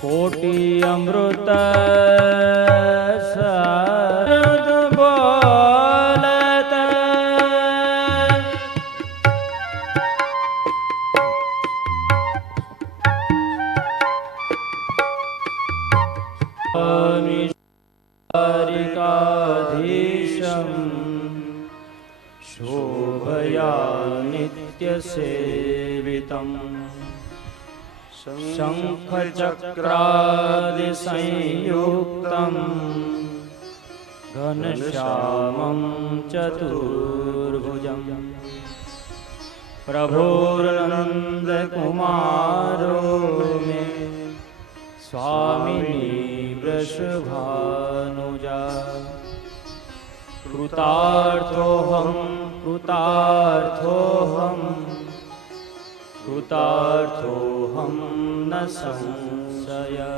કોટી અમૃત શોભયા નિત્ય સેવિતમ શંખ ચક્રાદિ સંયુક્તમ ઘનશ્યામં ચતુર્ભુજમ પ્રભુર્નંદ કુમારો મે સ્વામિની વૃષભાનુજા કૃતાર્થોહમ કૃતાર્થોહમ કૃતાર્થોહમ ન સંશય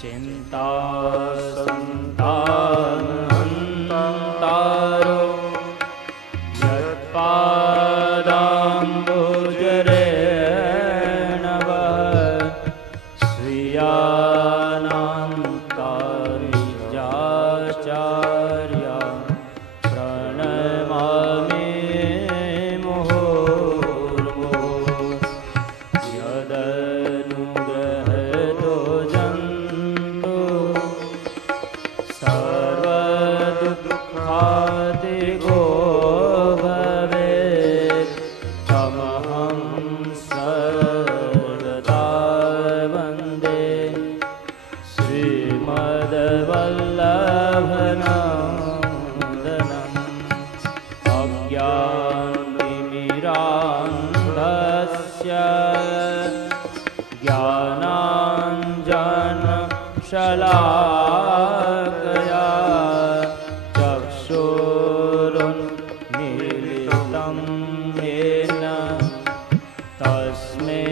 ચિંતા સંતાનહંતારો યત્પાદાંબુજરેણવ સ્વીયાનાંતારિજાચાર્ય પ્રણમામિ મુહુર્મુહુઃ યદનુગ્રહતો જન્તુ સર્વદુઃખાતિગો ભવેत् તમહં સર્વદા વંદે શ્રીમદ્વલ્લભનંદનમ અજ્ઞાનતિમિરાન્ધસ્ય જ્ઞાનાંજનશલાકયા ચક્ષુરુન્મીલિतं येन તસ્મૈ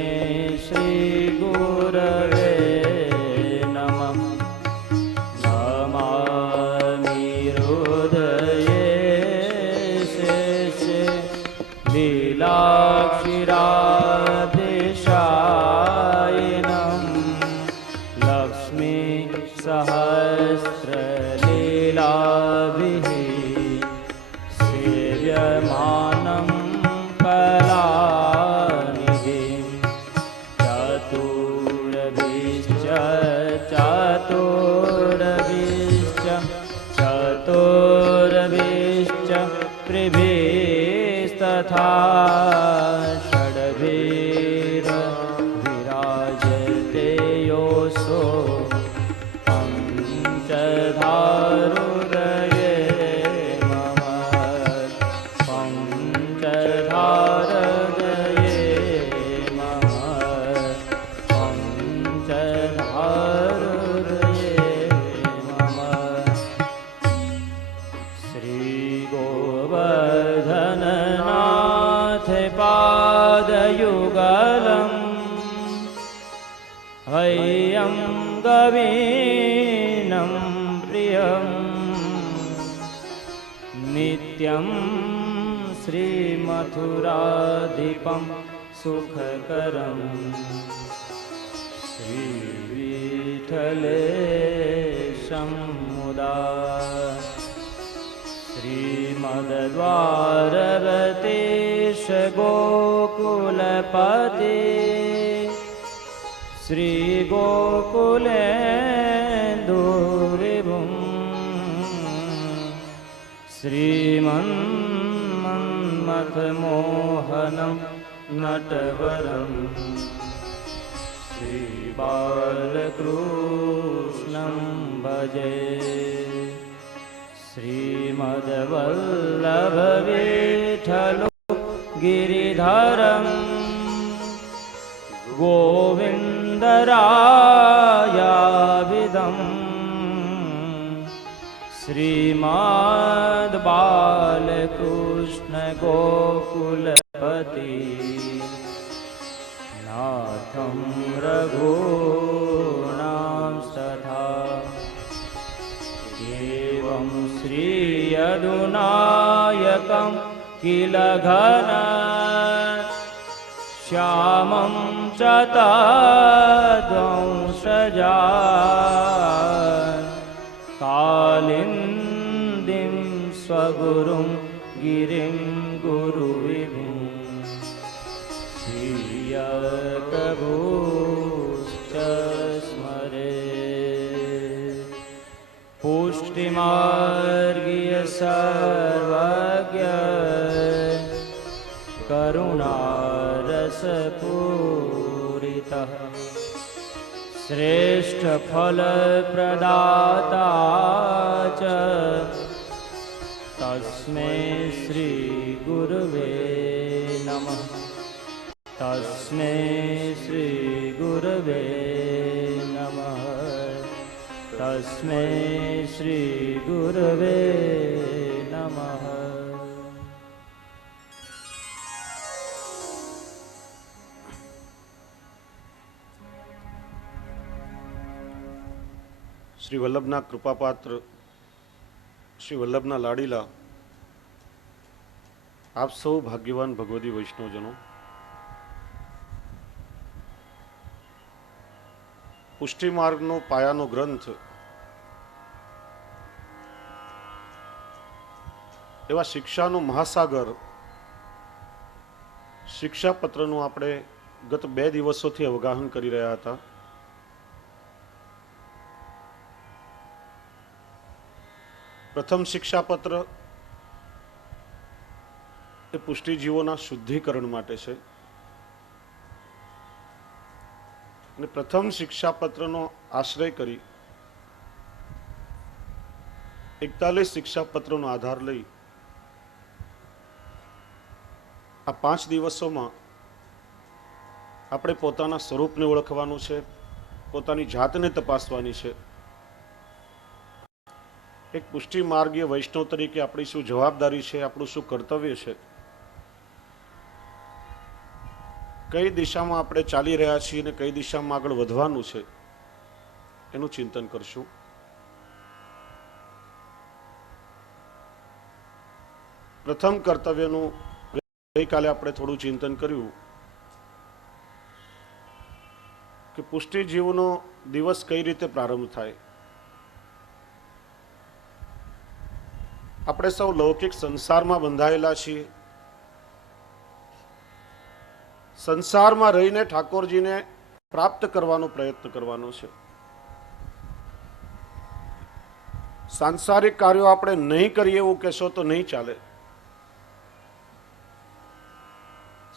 શ્રીગુરવે નમઃ નમામિ હૃદયે શેષે લીલાક્ષીરાદેશાયિનમ લક્ષ્મી સહસ્રલીલાભિઃ સેવ્યમાनं કલાનિધિં ચતુર્ભિશ્ચ ચતુર્ભિશ્ચ ચતુર્ભિશ્ચ ત્રિભિस्तथा ષડભિર્વિરાજતે યોऽસો પંચધારુદયે મમ પંચધારુદયે મમ પંચધારુદયે મમ શ્રી ગોવર્ધનનાથ પાદયુગલમ હૈયં ગવીनं પ્રિયં નિત્યં શ્રીમથુરાધિપં સુખકરં શ્રીવિઠ્ઠલેશં મુદા શ્રીમદ્વારવતીશ ગોકુલપતિ શ્રી ગોકુલેન્દુરિભું શ્રીમન્મથમોહनं નટવરં શ્રી બાલકૃષ્ણં ભજે શ્રીમદ્વલ્લભ વિઠ્ઠલો ગિરિધરં ગોવિંદરાયાવિદં શ્રીમદ્ બાલકૃષ્ણ ગોકુલપતિ નાથં રઘૂણાં તથા એવં શ્રી યદુનાયકં किल घन श्यामं च तद्वंशजा कालिन्दीं स्वगुरुं गिरिं गुरुविभुं श्रियकभूश्च स्मरे पुष्टिमार्गीय सर्वज्ञ करुणारसपूरितः श्रेष्ठफलप्रदाता च तस्मै श्रीगुरुवे नमः। तस्मै श्रीगुरुवे नमः। तस्मै श्रीगुरुवे नमः। શ્રી વલ્લભના કૃપાપાત્ર શ્રી વલ્લભના લાડીલા આપ સૌ ભાગ્યવાન ભગવદી વૈષ્ણવજનો, પુષ્ટિ માર્ગનો પાયાનો ગ્રંથ એવા શિક્ષાનું મહાસાગર શિક્ષાપત્રનું આપણે ગત 2 દિવસોથી અવગાહન કરી રહ્યા હતા. પ્રથમ શિક્ષાપત્ર એ પુષ્ટિજીવોના શુદ્ધિકરણ માટે છે અને પ્રથમ શિક્ષાપત્રનો આશ્રય કરી 41 શિક્ષાપત્રોનો આધાર લઈ આ 5 દિવસોમાં આપણે પોતાના સ્વરૂપને ઓળખવાનું છે, પોતાની જાતને તપાસવાની છે. એક પુષ્ટિ માર્ગીય વૈષ્ણવ તરીકે આપણી શું જવાબદારી છે, આપણું શું કર્તવ્ય છે, કઈ દિશામાં આપણે ચાલી રહ્યા છીએ અને કઈ દિશામાં આગળ વધવાનું છે એનું ચિંતન કરશું. પ્રથમ કર્તવ્યનું ગઈકાલે આપણે થોડું ચિંતન કર્યું કે પુષ્ટિ જીવનો દિવસ કઈ રીતે પ્રારંભ થાય. આપણે સૌ લૌકિક સંસારમાં બંધાયેલા છીએ. સંસારમાં રહીને ઠાકોરજીને પ્રાપ્ત કરવાનો પ્રયત્ન કરવાનો છે. સાંસારિક કાર્યો આપણે નહીં કરીએ એવું કહેશો તો નહીં ચાલે.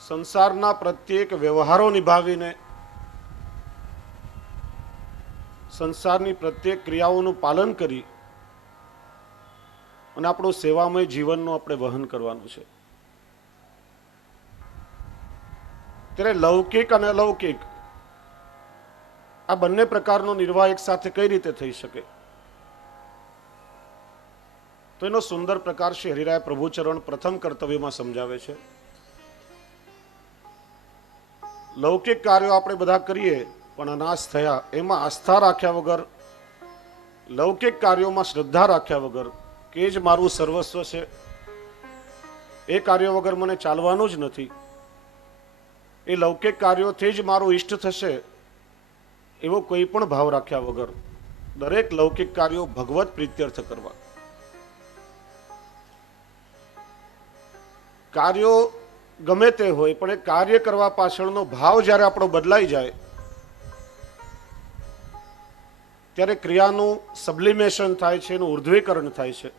સંસારના પ્રત્યેક વ્યવહારો નિભાવીને, સંસારની પ્રત્યેક ક્રિયાઓનું પાલન કરી અને આપણું સેવામય જીવનનું આપણે વહન કરવાનું છે. ત્યારે લૌકિક અને અલૌકિક આ બંને પ્રકારનો નિર્વાહ એક સાથે કઈ રીતે થઈ શકે, તો એનો સુંદર પ્રકાર શ્રી હરિરાય પ્રભુચરણ પ્રથમ કર્તવ્યમાં સમજાવે છે. લૌકિક કાર્યો આપણે બધા કરીએ પણ અનાશ થયા, એમાં આસ્થા રાખ્યા વગર, લૌકિક કાર્યોમાં શ્રદ્ધા રાખ્યા વગર કે જ મારું સર્વસ્વ છે, એ કાર્યો વગર મને ચાલવાનું જ નથી, એ લૌકિક કાર્યોથી જ મારું ઈષ્ટ થશે, એવો કોઈ પણ ભાવ રાખ્યા વગર દરેક લૌકિક કાર્યો ભગવત પ્રીત્યર્થ કરવા. કાર્યો ગમે તે હોય પણ એ કાર્ય કરવા પાછળનો ભાવ જ્યારે આપણો બદલાઈ જાય ત્યારે ક્રિયાનું સબ્લિમેશન થાય છે, એનું ઉર્ધ્વીકરણ થાય છે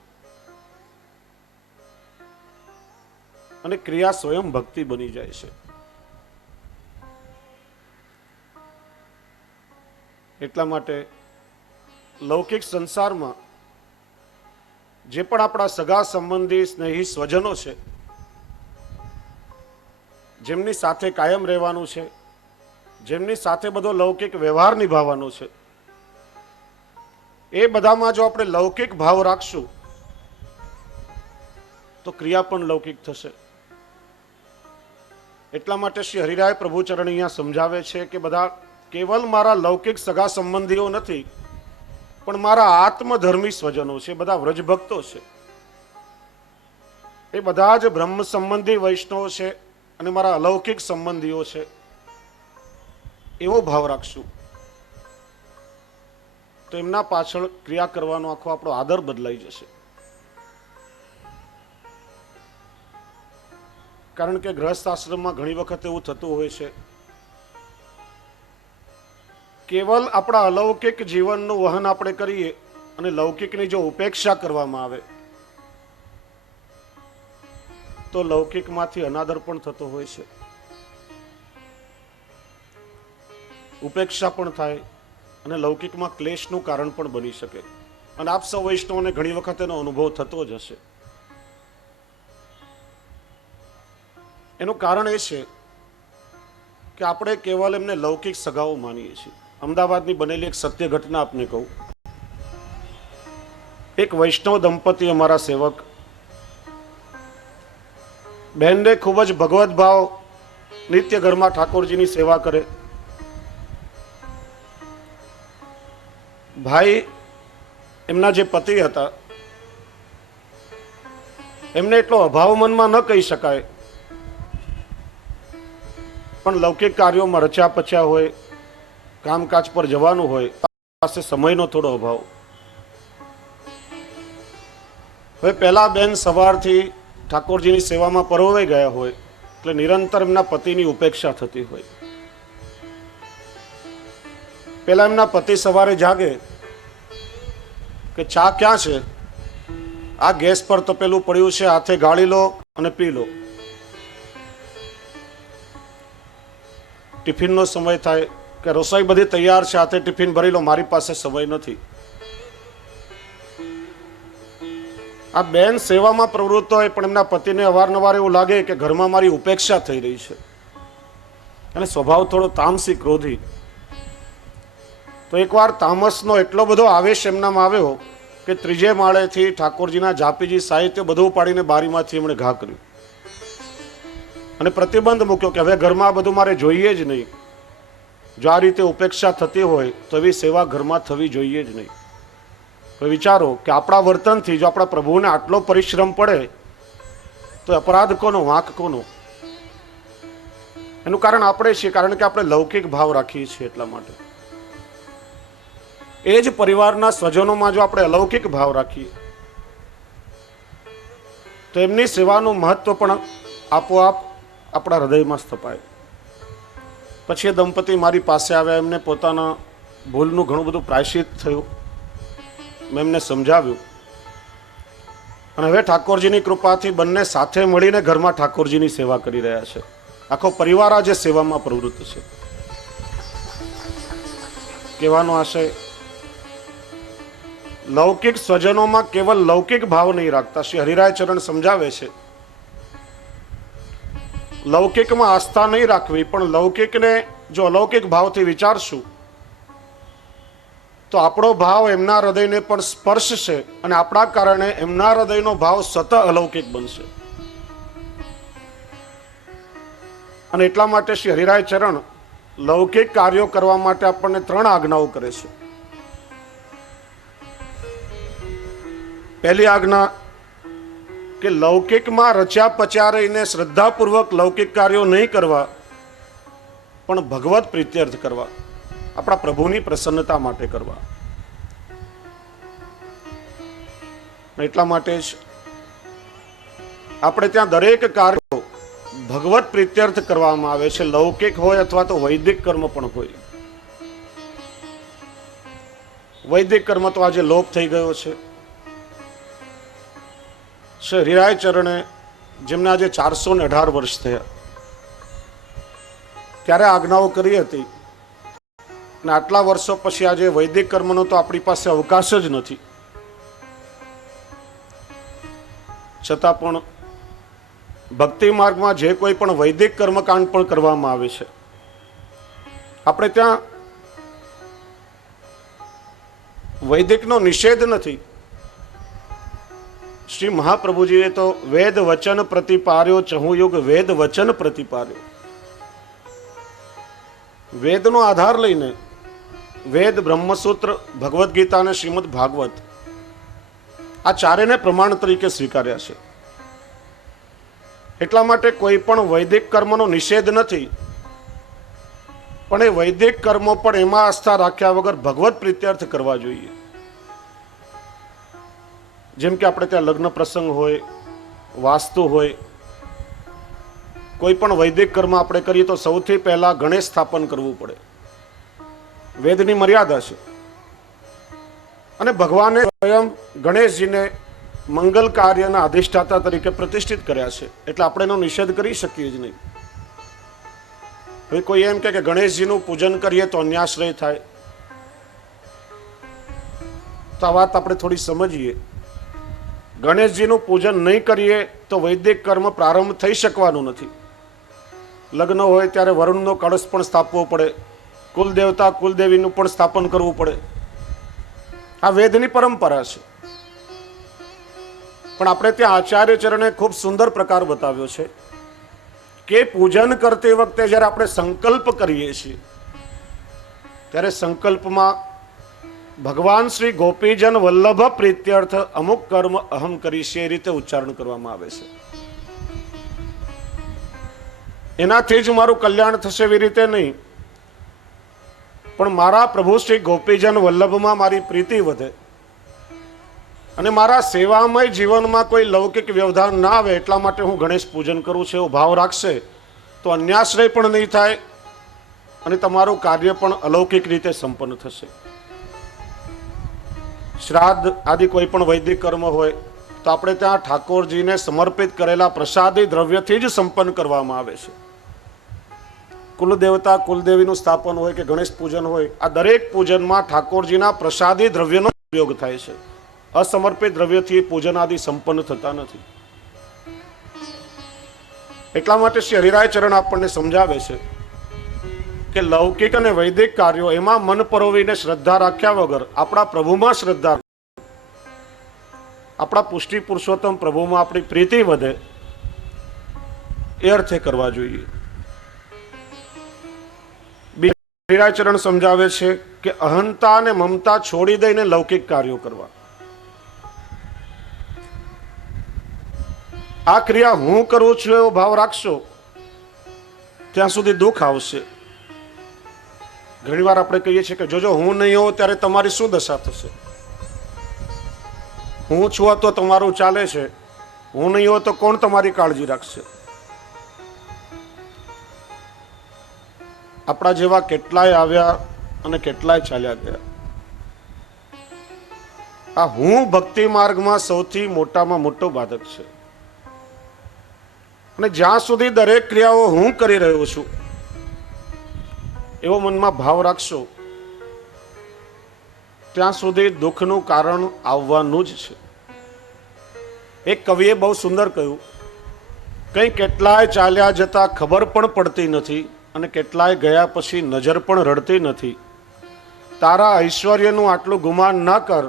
અને ક્રિયા સ્વયં ભક્તિ બની જાય છે. એટલા માટે લૌકિક સંસારમાં જે પણ આપણા સગા સંબંધી, સ્નેહી, સ્વજનો છે, જેમની સાથે કાયમ રહેવાનું છે, જેમની સાથે બધો લૌકિક વ્યવહાર નિભાવવાનો છે, એ બધામાં જો આપણે લૌકિક ભાવ રાખશું તો ક્રિયા પણ લૌકિક થશે. એટલા માટે શ્રી હરિરાય પ્રભુચરણ અહીંયા સમજાવે છે કે બધા કેવલ મારા લૌકિક સગા સંબંધીઓ નથી પણ મારા આત્મધર્મી સ્વજનો છે, બધા વ્રજભક્તો છે. એ બધા જ બ્રહ્મ સંબંધી વૈષ્ણવો છે અને મારા અલૌકિક સંબંધીઓ છે, એવો ભાવ રાખશું તો એમના પાછળ ક્રિયા કરવાનો આખો આપણો આદર બદલાઈ જશે. કારણ કે ગૃહસ્થ આશ્રમમાં ઘણી વખત એવું થતું હોય છે, કેવલ આપણા અલૌકિક જીવનનું વહન આપણે કરીએ અને લૌકિકની જો ઉપેક્ષા કરવામાં આવે તો લૌકિકમાંથી અનાદર પણ થતો હોય છે, ઉપેક્ષા પણ થાય અને લૌકિકમાં ક્લેશનું કારણ પણ બની શકે. અને આપ સૌ વૈષ્ણવોને ઘણી વખત એનો અનુભવ થતો જ હશે. એનું કારણ એ છે કે આપણે કેવલ એમને લૌકિક સગાઓ માનીએ છીએ. અમદાવાદની બનેલી એક સત્ય ઘટના આપને કહું. એક વૈષ્ણવ દંપતી, અમારા સેવક, બહેનને ખૂબ જ ભગવત ભાવ, નિત્ય ઘરમાં ઠાકોરજીની સેવા કરે. ભાઈ એમના જે પતિ હતા એમને એટલો અભાવ મનમાં ન કહી શકાય, પણ લૌકિક કાર્યોમાં રચ્યા પચ્યા હોય, કામકાજ પર જવાનું હોય, પાસે સમયનો થોડો અભાવ. હવે પહેલા બેન સવારથી ઠાકોરજીની સેવામાં પરોવાઈ ગયા હોય એટલે નિરંતર એમના પતિની ઉપેક્ષા થતી હોય. પેલા એમના પતિ સવારે જાગે કે ચા ક્યાં છે, આ ગેસ પર તપેલું પડ્યું છે, હાથે ગાળી લો અને પી લો. ટિફિનનો સમય થાય કે રસોઈ બધી તૈયાર છે, હાથે ટિફિન ભરી લો, મારી પાસે સમય નથી. આ બેન સેવામાં પ્રવૃત્ત હોય પણ એમના પતિને અવારનવાર એવું લાગે કે ઘરમાં મારી ઉપેક્ષા થઈ રહી છે અને સ્વભાવ થોડો તામસી, ક્રોધી. તો એકવાર તામસનો એટલો બધો આવેશ એમનામાં આવ્યો કે ત્રીજે માળેથી ઠાકોરજીના જાપીજી સાહિત્ય બધું પાડીને બારીમાંથી એમણે ઘા કર્યું અને પ્રતિબંધ મૂક્યો કે હવે ઘરમાં બધું મારે જોઈએ જ નહીં. જો આ રીતે ઉપેક્ષા થતી હોય તો એવી સેવા ઘરમાં થવી જોઈએ જ નહીં. તો વિચારો કે આપણા વર્તનથી જો આપણા પ્રભુને આટલો પરિશ્રમ પડે તો અપરાધ કોનો, વાંક કોનો? એનું કારણ આપણે છીએ, કારણ કે આપણે લૌકિક ભાવ રાખીએ છીએ. એટલા માટે એ જ પરિવારના સ્વજનોમાં જો આપણે અલૌકિક ભાવ રાખીએ તો એમની સેવાનું મહત્વ પણ આપોઆપ આપણા હૃદયમાં સ્થપાય. પછી એ દંપતી મારી પાસે આવ્યા, એમને પોતાના ભૂલનું ઘણું બધું પ્રાયશ્ચિત થયું, મેં એમને સમજાવ્યું અને હવે ઠાકોરજીની કૃપાથી બંને સાથે મળીને ઘરમાં ઠાકોરજીની સેવા કરી રહ્યા છે. આખો પરિવાર આજે સેવામાં પ્રવૃત્ત છે. કહેવાનો આશય, લૌકિક સ્વજનોમાં કેવલ લૌકિક ભાવ નહીં રાખતા. શ્રી હરિરાય ચરણ સમજાવે છે, લૌકિકમાં આસ્થા નહીં રાખવી, પણ લૌકિકને જો અલૌકિક ભાવથી વિચારશું તો આપણો ભાવ એમના હૃદયને પણ સ્પર્શશે અને આપણા કારણે એમના હૃદયનો ભાવ સતત અલૌકિક બનશે. અને એટલા માટે શ્રી હરિરાય ચરણ લૌકિક કાર્યો કરવા માટે આપણને 3 આજ્ઞાઓ કરે છે. પહેલી આજ્ઞા કે લૌકિકમાં રચ્યા પચ્યા રહીને શ્રદ્ધાપૂર્વક લૌકિક કાર્યો નહીં કરવા, પણ ભગવત પ્રીત્યર્થ કરવા, આપણા પ્રભુની પ્રસન્નતા માટે કરવા. એટલા માટે જ આપણે ત્યાં દરેક કાર્યો ભગવત પ્રીત્યર્થ કરવામાં આવે છે, લૌકિક હોય અથવા તો વૈદિક કર્મ પણ હોય. વૈદિક કર્મ તો આજે લોપ થઈ ગયો છે. શ્રી હરિરાય ચરણે, જેમને આજે 418 વર્ષ થયા, ત્યારે આજ્ઞાઓ કરી હતી અને આટલા વર્ષો પછી આજે વૈદિક કર્મનો તો આપણી પાસે અવકાશ જ નથી. છતાં પણ ભક્તિ માર્ગમાં જે કોઈ પણ વૈદિક કર્મકાંડ પણ કરવામાં આવે છે, આપણે ત્યાં વૈદિકનો નિષેધ નથી. શ્રી મહાપ્રભુજીએ તો વેદ વચન પ્રતિપાર્યો, ચહુયુગ વેદ વચન પ્રતિપાર્યો. વેદનો આધાર લઈને વેદ, બ્રહ્મસૂત્ર, ભગવદ્ ગીતા અને શ્રીમદ ભાગવત આ ચારેને પ્રમાણ તરીકે સ્વીકાર્યા છે. એટલા માટે કોઈ પણ વૈદિક કર્મનો નિષેધ નથી, પણ એ વૈદિક કર્મો પણ એમાં આસ્થા રાખ્યા વગર ભગવત પ્રીત્યર્થ કરવા જોઈએ. જેમ કે આપણે ત્યાં લગ્ન પ્રસંગ હોય, વાસ્તુ હોય, કોઈ પણ વૈદિક કર્મ આપણે કરીએ તો સૌથી પહેલા ગણેશ સ્થાપન કરવું પડે. વેદની મર્યાદા છે. અને ભગવાને સ્વયં ગણેશજીને મંગલ કાર્યના અધિષ્ઠાતા તરીકે પ્રતિષ્ઠિત કર્યા છે, એટલે આપણે એનો નિષેધ કરી શકીએ જ નહીં. હવે કોઈ એમ કે ગણેશજીનું પૂજન કરીએ તો અન્યાશ્રય થાય, તો આ વાત આપણે થોડી સમજીએ. ગણેશજીનું પૂજન નહીં કરીએ તો વૈદિક કર્મ પ્રારંભ થઈ શકવાનું નથી. લગ્ન હોય ત્યારે વરુણનો કળશ પણ સ્થાપવો પડે, કુલદેવતા કુલદેવીનું પણ સ્થાપન કરવું પડે. આ વેદની પરંપરા છે. પણ આપણે ત્યાં આચાર્ય ચરણે ખૂબ સુંદર પ્રકાર બતાવ્યો છે કે પૂજન કરતી વખતે જ્યારે આપણે સંકલ્પ કરીએ છીએ ત્યારે સંકલ્પમાં ભગવાન શ્રી ગોપીજન વલ્લભ પ્રીત્યર્થ અમુક કર્મ અહમ કરીશ એ રીતે ઉચ્ચારણ કરવામાં આવે છે. એનાથી જ મારું કલ્યાણ થશે એવી રીતે નહીં, પણ મારા પ્રભુ શ્રી ગોપીજન વલ્લભમાં મારી પ્રીતિ વધે અને મારા સેવામય જીવનમાં કોઈ લૌકિક વ્યવધાન ના આવે એટલા માટે હું ગણેશ પૂજન કરું છું એવો ભાવ રાખશે તો અન્યાશ્રય પણ નહીં થાય અને તમારું કાર્ય પણ અલૌકિક રીતે સંપન્ન થશે. શ્રાદ્ધ આદિ કોઈ પણ વૈદિક કર્મ હોય તો આપણે ત્યાં ઠાકોરજીને સમર્પિત કરેલા પ્રસાદી દ્રવ્યથી જ સંપન્ન કરવામાં આવે છે. કુલદેવતા કુલદેવીનું સ્થાપન હોય કે ગણેશ પૂજન હોય, આ દરેક પૂજનમાં ઠાકોરજીના પ્રસાદી દ્રવ્યનો ઉપયોગ થાય છે. અસમર્પિત દ્રવ્યથી પૂજન આદિ સંપન્ન થતા નથી. એટલા માટે શ્રી હરિરાય ચરણ આપણને સમજાવે છે કે લૌકિક અને વૈદિક કાર્યો એમાં મન પરોવીને શ્રદ્ધા રાખ્યા વગર આપણા પ્રભુમાં શ્રદ્ધા, આપણા પુષ્ટિ પુરુષોત્તમ પ્રભુમાં આપણી પ્રીતિ વધે એ અર્થે કરવા જોઈએ. હરિરાય ચરણ સમજાવે છે કે અહંતા અને મમતા છોડી દઈને લૌકિક કાર્યો કરવા. આ ક્રિયા હું કરું છું એવો ભાવ રાખશો ત્યાં સુધી દુઃખ આવશે. ઘણીવાર આપણે કહીએ છીએ કે જોજો હું નહીં હોઉં ત્યારે તમારી શું દશા થશે. હું છું તો તમારું ચાલે છે, હું નહીં હોઉં તો કોણ તમારી કાળજી રાખશે. આપણા જેવા કેટલાય આવ્યા અને કેટલાય ચાલ્યા ગયા. આ હું ભક્તિ માર્ગમાં સૌથી મોટામાં મોટો બાધક છે. અને જ્યાં સુધી દરેક ક્રિયાઓ હું કરી રહ્યો છું એવો મનમાં ભાવ રાખશો ત્યાં સુધી દુઃખનું કારણ આવવાનું જ છે. એક કવિએ બહુ સુંદર કહ્યું, કંઈ કેટલાય ચાલ્યા જતા ખબર પણ પડતી નથી અને કેટલાય ગયા પછી નજર પણ રડતી નથી. તારા ઐશ્વર્યનું આટલું ગુમાન ન કર,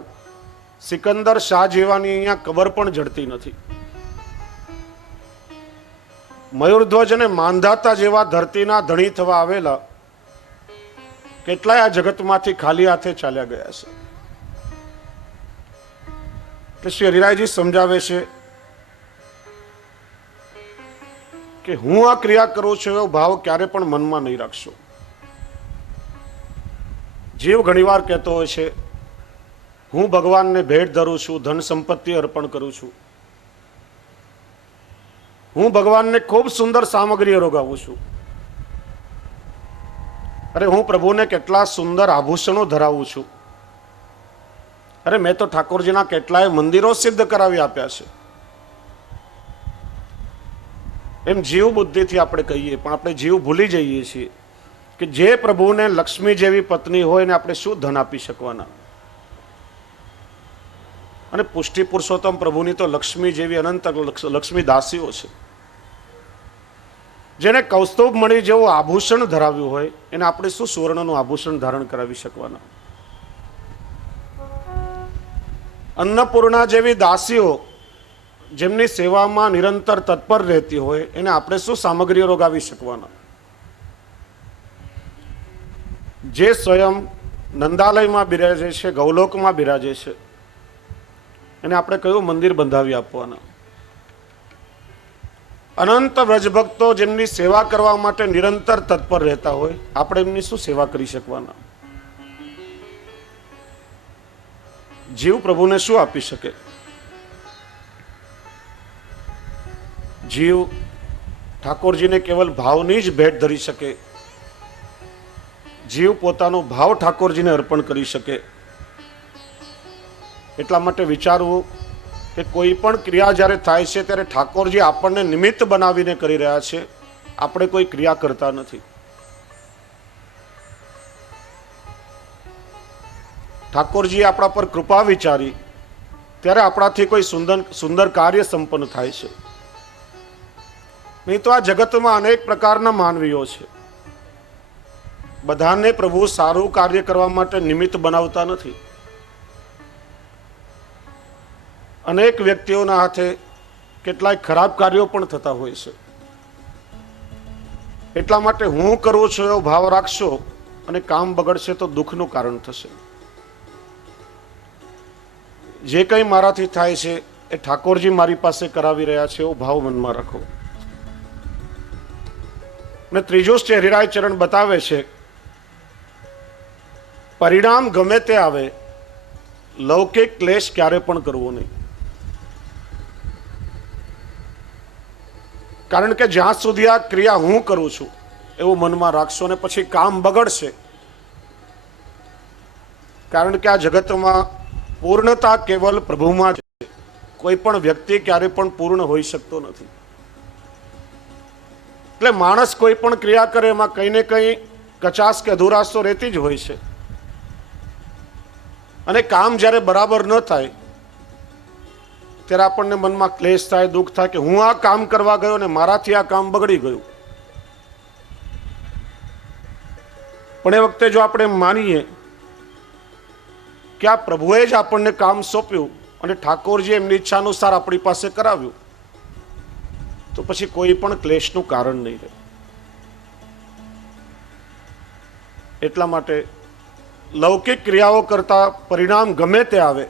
સિકંદર શાહ જેવાની અહીંયા કબર પણ જડતી નથી. મયુરધ્વજ અને માંધાતા જેવા ધરતીના ધણી થવા આવેલા કેટલાય આ જગતમાંથી ખાલી હાથે ચાલ્યા ગયા છે. એટલે શ્રી હરિરાયજી સમજાવે છે કે હું આ ક્રિયા કરું છું એવો ભાવ ક્યારે પણ મનમાં નહીં રાખશો. જીવ ઘણીવાર કહેતો હોય છે હું ભગવાનને ભેટ ધરું છું, ધન સંપત્તિ અર્પણ કરું છું, હું ભગવાનને ખૂબ સુંદર સામગ્રી રોગાવું છું, અરે હું પ્રભુને કેટલા સુંદર આભૂષણો ધરાવું છું, અરે મેં તો ઠાકોરજીના કેટલાય મંદિરો સિદ્ધ કરાવી આપ્યા છે. એમ જીવ બુદ્ધિથી આપણે કહીએ, પણ આપણે જીવ ભૂલી જઈએ છીએ કે જે પ્રભુને લક્ષ્મી જેવી પત્ની હોય ને આપણે શું ધન આપી શકવાના. અને પુષ્ટિ પુરુષોત્તમ પ્રભુની તો લક્ષ્મી જેવી અનંત લક્ષ્મી દાસીઓ છે. જેને કૌસ્તુભ મણી જેવું આભૂષણ ધરાવ્યું હોય એને આપણે શું સુવર્ણનું આભૂષણ ધારણ કરાવી શકવાના. અન્નપૂર્ણા જેવી દાસીઓ જેમની સેવામાં નિરંતર તત્પર રહેતી હોય એને આપણે શું સામગ્રીઓ રોગાવી શકવાના. જે સ્વયં નંદાલયમાં બિરાજે છે, ગૌલોકમાં બિરાજે છે, એને આપણે કયું મંદિર બંધાવી આપવાના. અનંત વ્રજભક્તો જેમની સેવા કરવા માટે નિરંતર તત્પર રહેતા હોય, આપણે એમની શું સેવા કરી શકવાના? જીવ પ્રભુને શું આપી શકે? જીવ ઠાકોરજીને કેવલ ભાવની જ ભેટ ધરી શકે. જીવ પોતાનો ભાવ ઠાકોરજીને અર્પણ કરી શકે. એટલા માટે વિચારવું કે કોઈ પણ ક્રિયા જ્યારે થાય છે ત્યારે ઠાકોરજી આપણને નિમિત્ત બનાવીને કરી રહ્યા છે, આપણે કોઈ ક્રિયા કરતા નથી. ઠાકોરજી આપણા પર કૃપા વિચારી ત્યારે આપણાથી કોઈ સુંદર કાર્ય સંપન્ન થાય છે. નહીં તો આ જગતમાં અનેક પ્રકારના માનવીઓ છે, બધાને પ્રભુ સારું કાર્ય કરવા માટે નિમિત્ત બનાવતા નથી. અનેક વ્યક્તિઓના હાથે કેટલાય ખરાબ કાર્યો પણ થતા હોય છે. એટલા માટે હું કરું છું એવો ભાવ રાખશો અને કામ બગડશે તો દુઃખનું કારણ થશે. જે કંઈ મારાથી થાય છે એ ઠાકોરજી મારી પાસે કરાવી રહ્યા છે એવો ભાવ મનમાં રાખો. અને ત્રીજો શ્રી હરિરાય ચરણ બતાવે છે, પરિણામ ગમે તે આવે, લૌકિક ક્લેશ ક્યારે પણ કરવો નહીં. કારણ કે જ્યાં સુધી આ ક્રિયા હું કરું છું એવું મનમાં રાખશો ને પછી કામ બગડશે. કારણ કે આ જગતમાં પૂર્ણતા કેવલ પ્રભુમાં છે. કોઈ પણ વ્યક્તિ ક્યારે પણ પૂર્ણ હોઈ શકતો નથી. એટલે માણસ કોઈ પણ ક્રિયા કરે એમાં કંઈ ને કંઈ કચાશ કે અધુરાશ તો રહેતી જ હોય છે. અને કામ જ્યારે બરાબર ન થાય ત્યારે આપણને મનમાં ક્લેશ થાય, દુઃખ થાય કે હું આ કામ કરવા ગયો ને મારાથી આ કામ બગડી ગયું. પણ એ વખતે જો આપણે માનીએ કે આ પ્રભુએ જ આપણને કામ સોંપ્યું અને ઠાકોરજી એમની ઈચ્છા અનુસાર આપણી પાસે કરાવ્યું, તો પછી કોઈ પણ ક્લેશનું કારણ નહીં રહે. એટલા માટે લૌકિક ક્રિયાઓ કરતા પરિણામ ગમે તે આવે,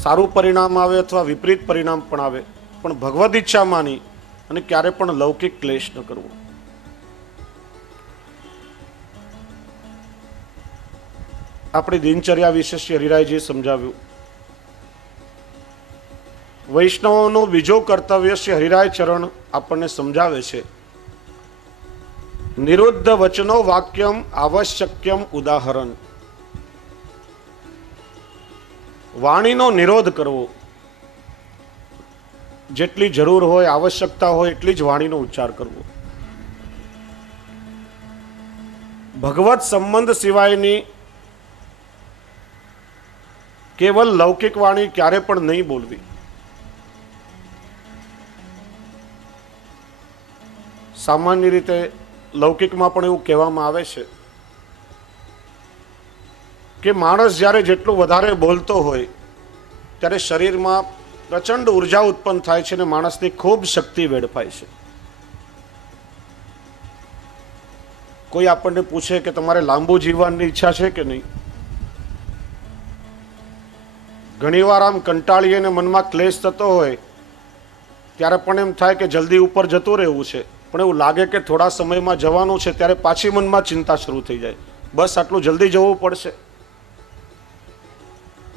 સારું પરિણામ આવે અથવા વિપરીત પરિણામ પણ આવે, પણ ભગવદ ઈચ્છા માની અને ક્યારે પણ લૌકિક ક્લેશ ન કરવો. આપણી દિનચર્યા વિશે શ્રી હરિરાયજીએ સમજાવ્યું. વૈષ્ણવોનું બીજો કર્તવ્ય શ્રી હરિરાય ચરણ આપણને સમજાવે છે, નિરુદ્ધ વચનો વાક્યમ આવશ્યક્યમ ઉદાહરણ. વાણીનો નિરોધ કરવો. જેટલી જરૂર હોય, આવશ્યકતા હોય એટલી જ વાણીનો ઉચ્ચાર કરવો. ભગવત સંબંધ સિવાયની કેવલ લૌકિક વાણી ક્યારે પણ નહીં બોલવી. સામાન્ય રીતે લૌકિકમાં પણ એવું કહેવામાં આવે છે કે માણસ જ્યારે જેટલું વધારે બોલતો હોય ત્યારે શરીરમાં પ્રચંડ ઉર્જા ઉત્પન્ન થાય છે અને માણસની ખૂબ શક્તિ વેડફાય છે. કોઈ આપણને પૂછે કે તમારે લાંબુ જીવવાની ઈચ્છા છે કે નહીં, ઘણીવાર આમ કંટાળીએ ને મનમાં ક્લેશ થતો હોય ત્યારે પણ એમ થાય કે જલ્દી ઉપર જતું રહેવું છે, પણ એવું લાગે કે થોડા સમયમાં જવાનું છે ત્યારે પાછી મનમાં ચિંતા શરૂ થઈ જાય, બસ આટલું જલ્દી જવું પડશે.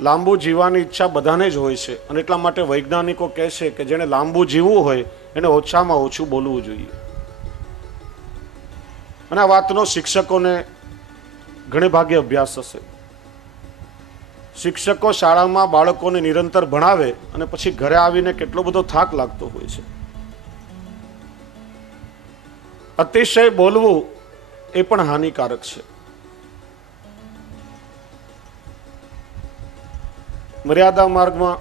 લાંબુ જીવવાની ઈચ્છા બધાને જ હોય છે અને એટલા માટે વૈજ્ઞાનિકો કહે છે કે જેને લાંબુ જીવવું હોય એને ઓછામાં ઓછું બોલવું જોઈએ. અને આ વાતનો શિક્ષકોને ઘણે ભાગે અભ્યાસ હશે. શિક્ષકો શાળામાં બાળકોને નિરંતર ભણાવે અને પછી ઘરે આવીને કેટલો બધો થાક લાગતો હોય છે. અતિશય બોલવું એ પણ હાનિકારક છે. મર્યાદા માર્ગમાં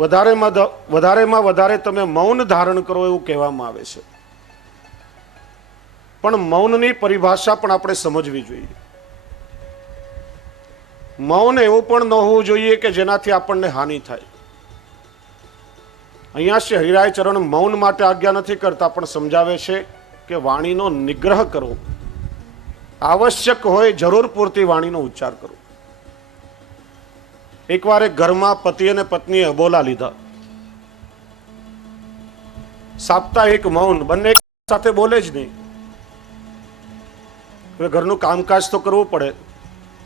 વધારેમાં વધારે તમે મૌન ધારણ કરો એવું કહેવામાં આવે છે. પણ મૌનની પરિભાષા પણ આપણે સમજવી જોઈએ. મૌન એવું પણ ન હોવું જોઈએ કે જેનાથી આપણને હાનિ થાય. અહીંયા શ્રી હરિરાય ચરણ મૌન માટે આજ્ઞા નથી કરતા, પણ સમજાવે છે કે વાણીનો નિગ્રહ કરો. આવશ્યક હોય જરૂર પૂરતી વાણીનો ઉચ્ચાર કરો. એકવાર એક ઘરમાં પતિ અને પત્નીએ અબોલા લીધા. સાપ્તાહિક મૌન, બંને સાથે બોલે જ નહીં. હવે ઘરનું કામકાજ તો કરવું પડે,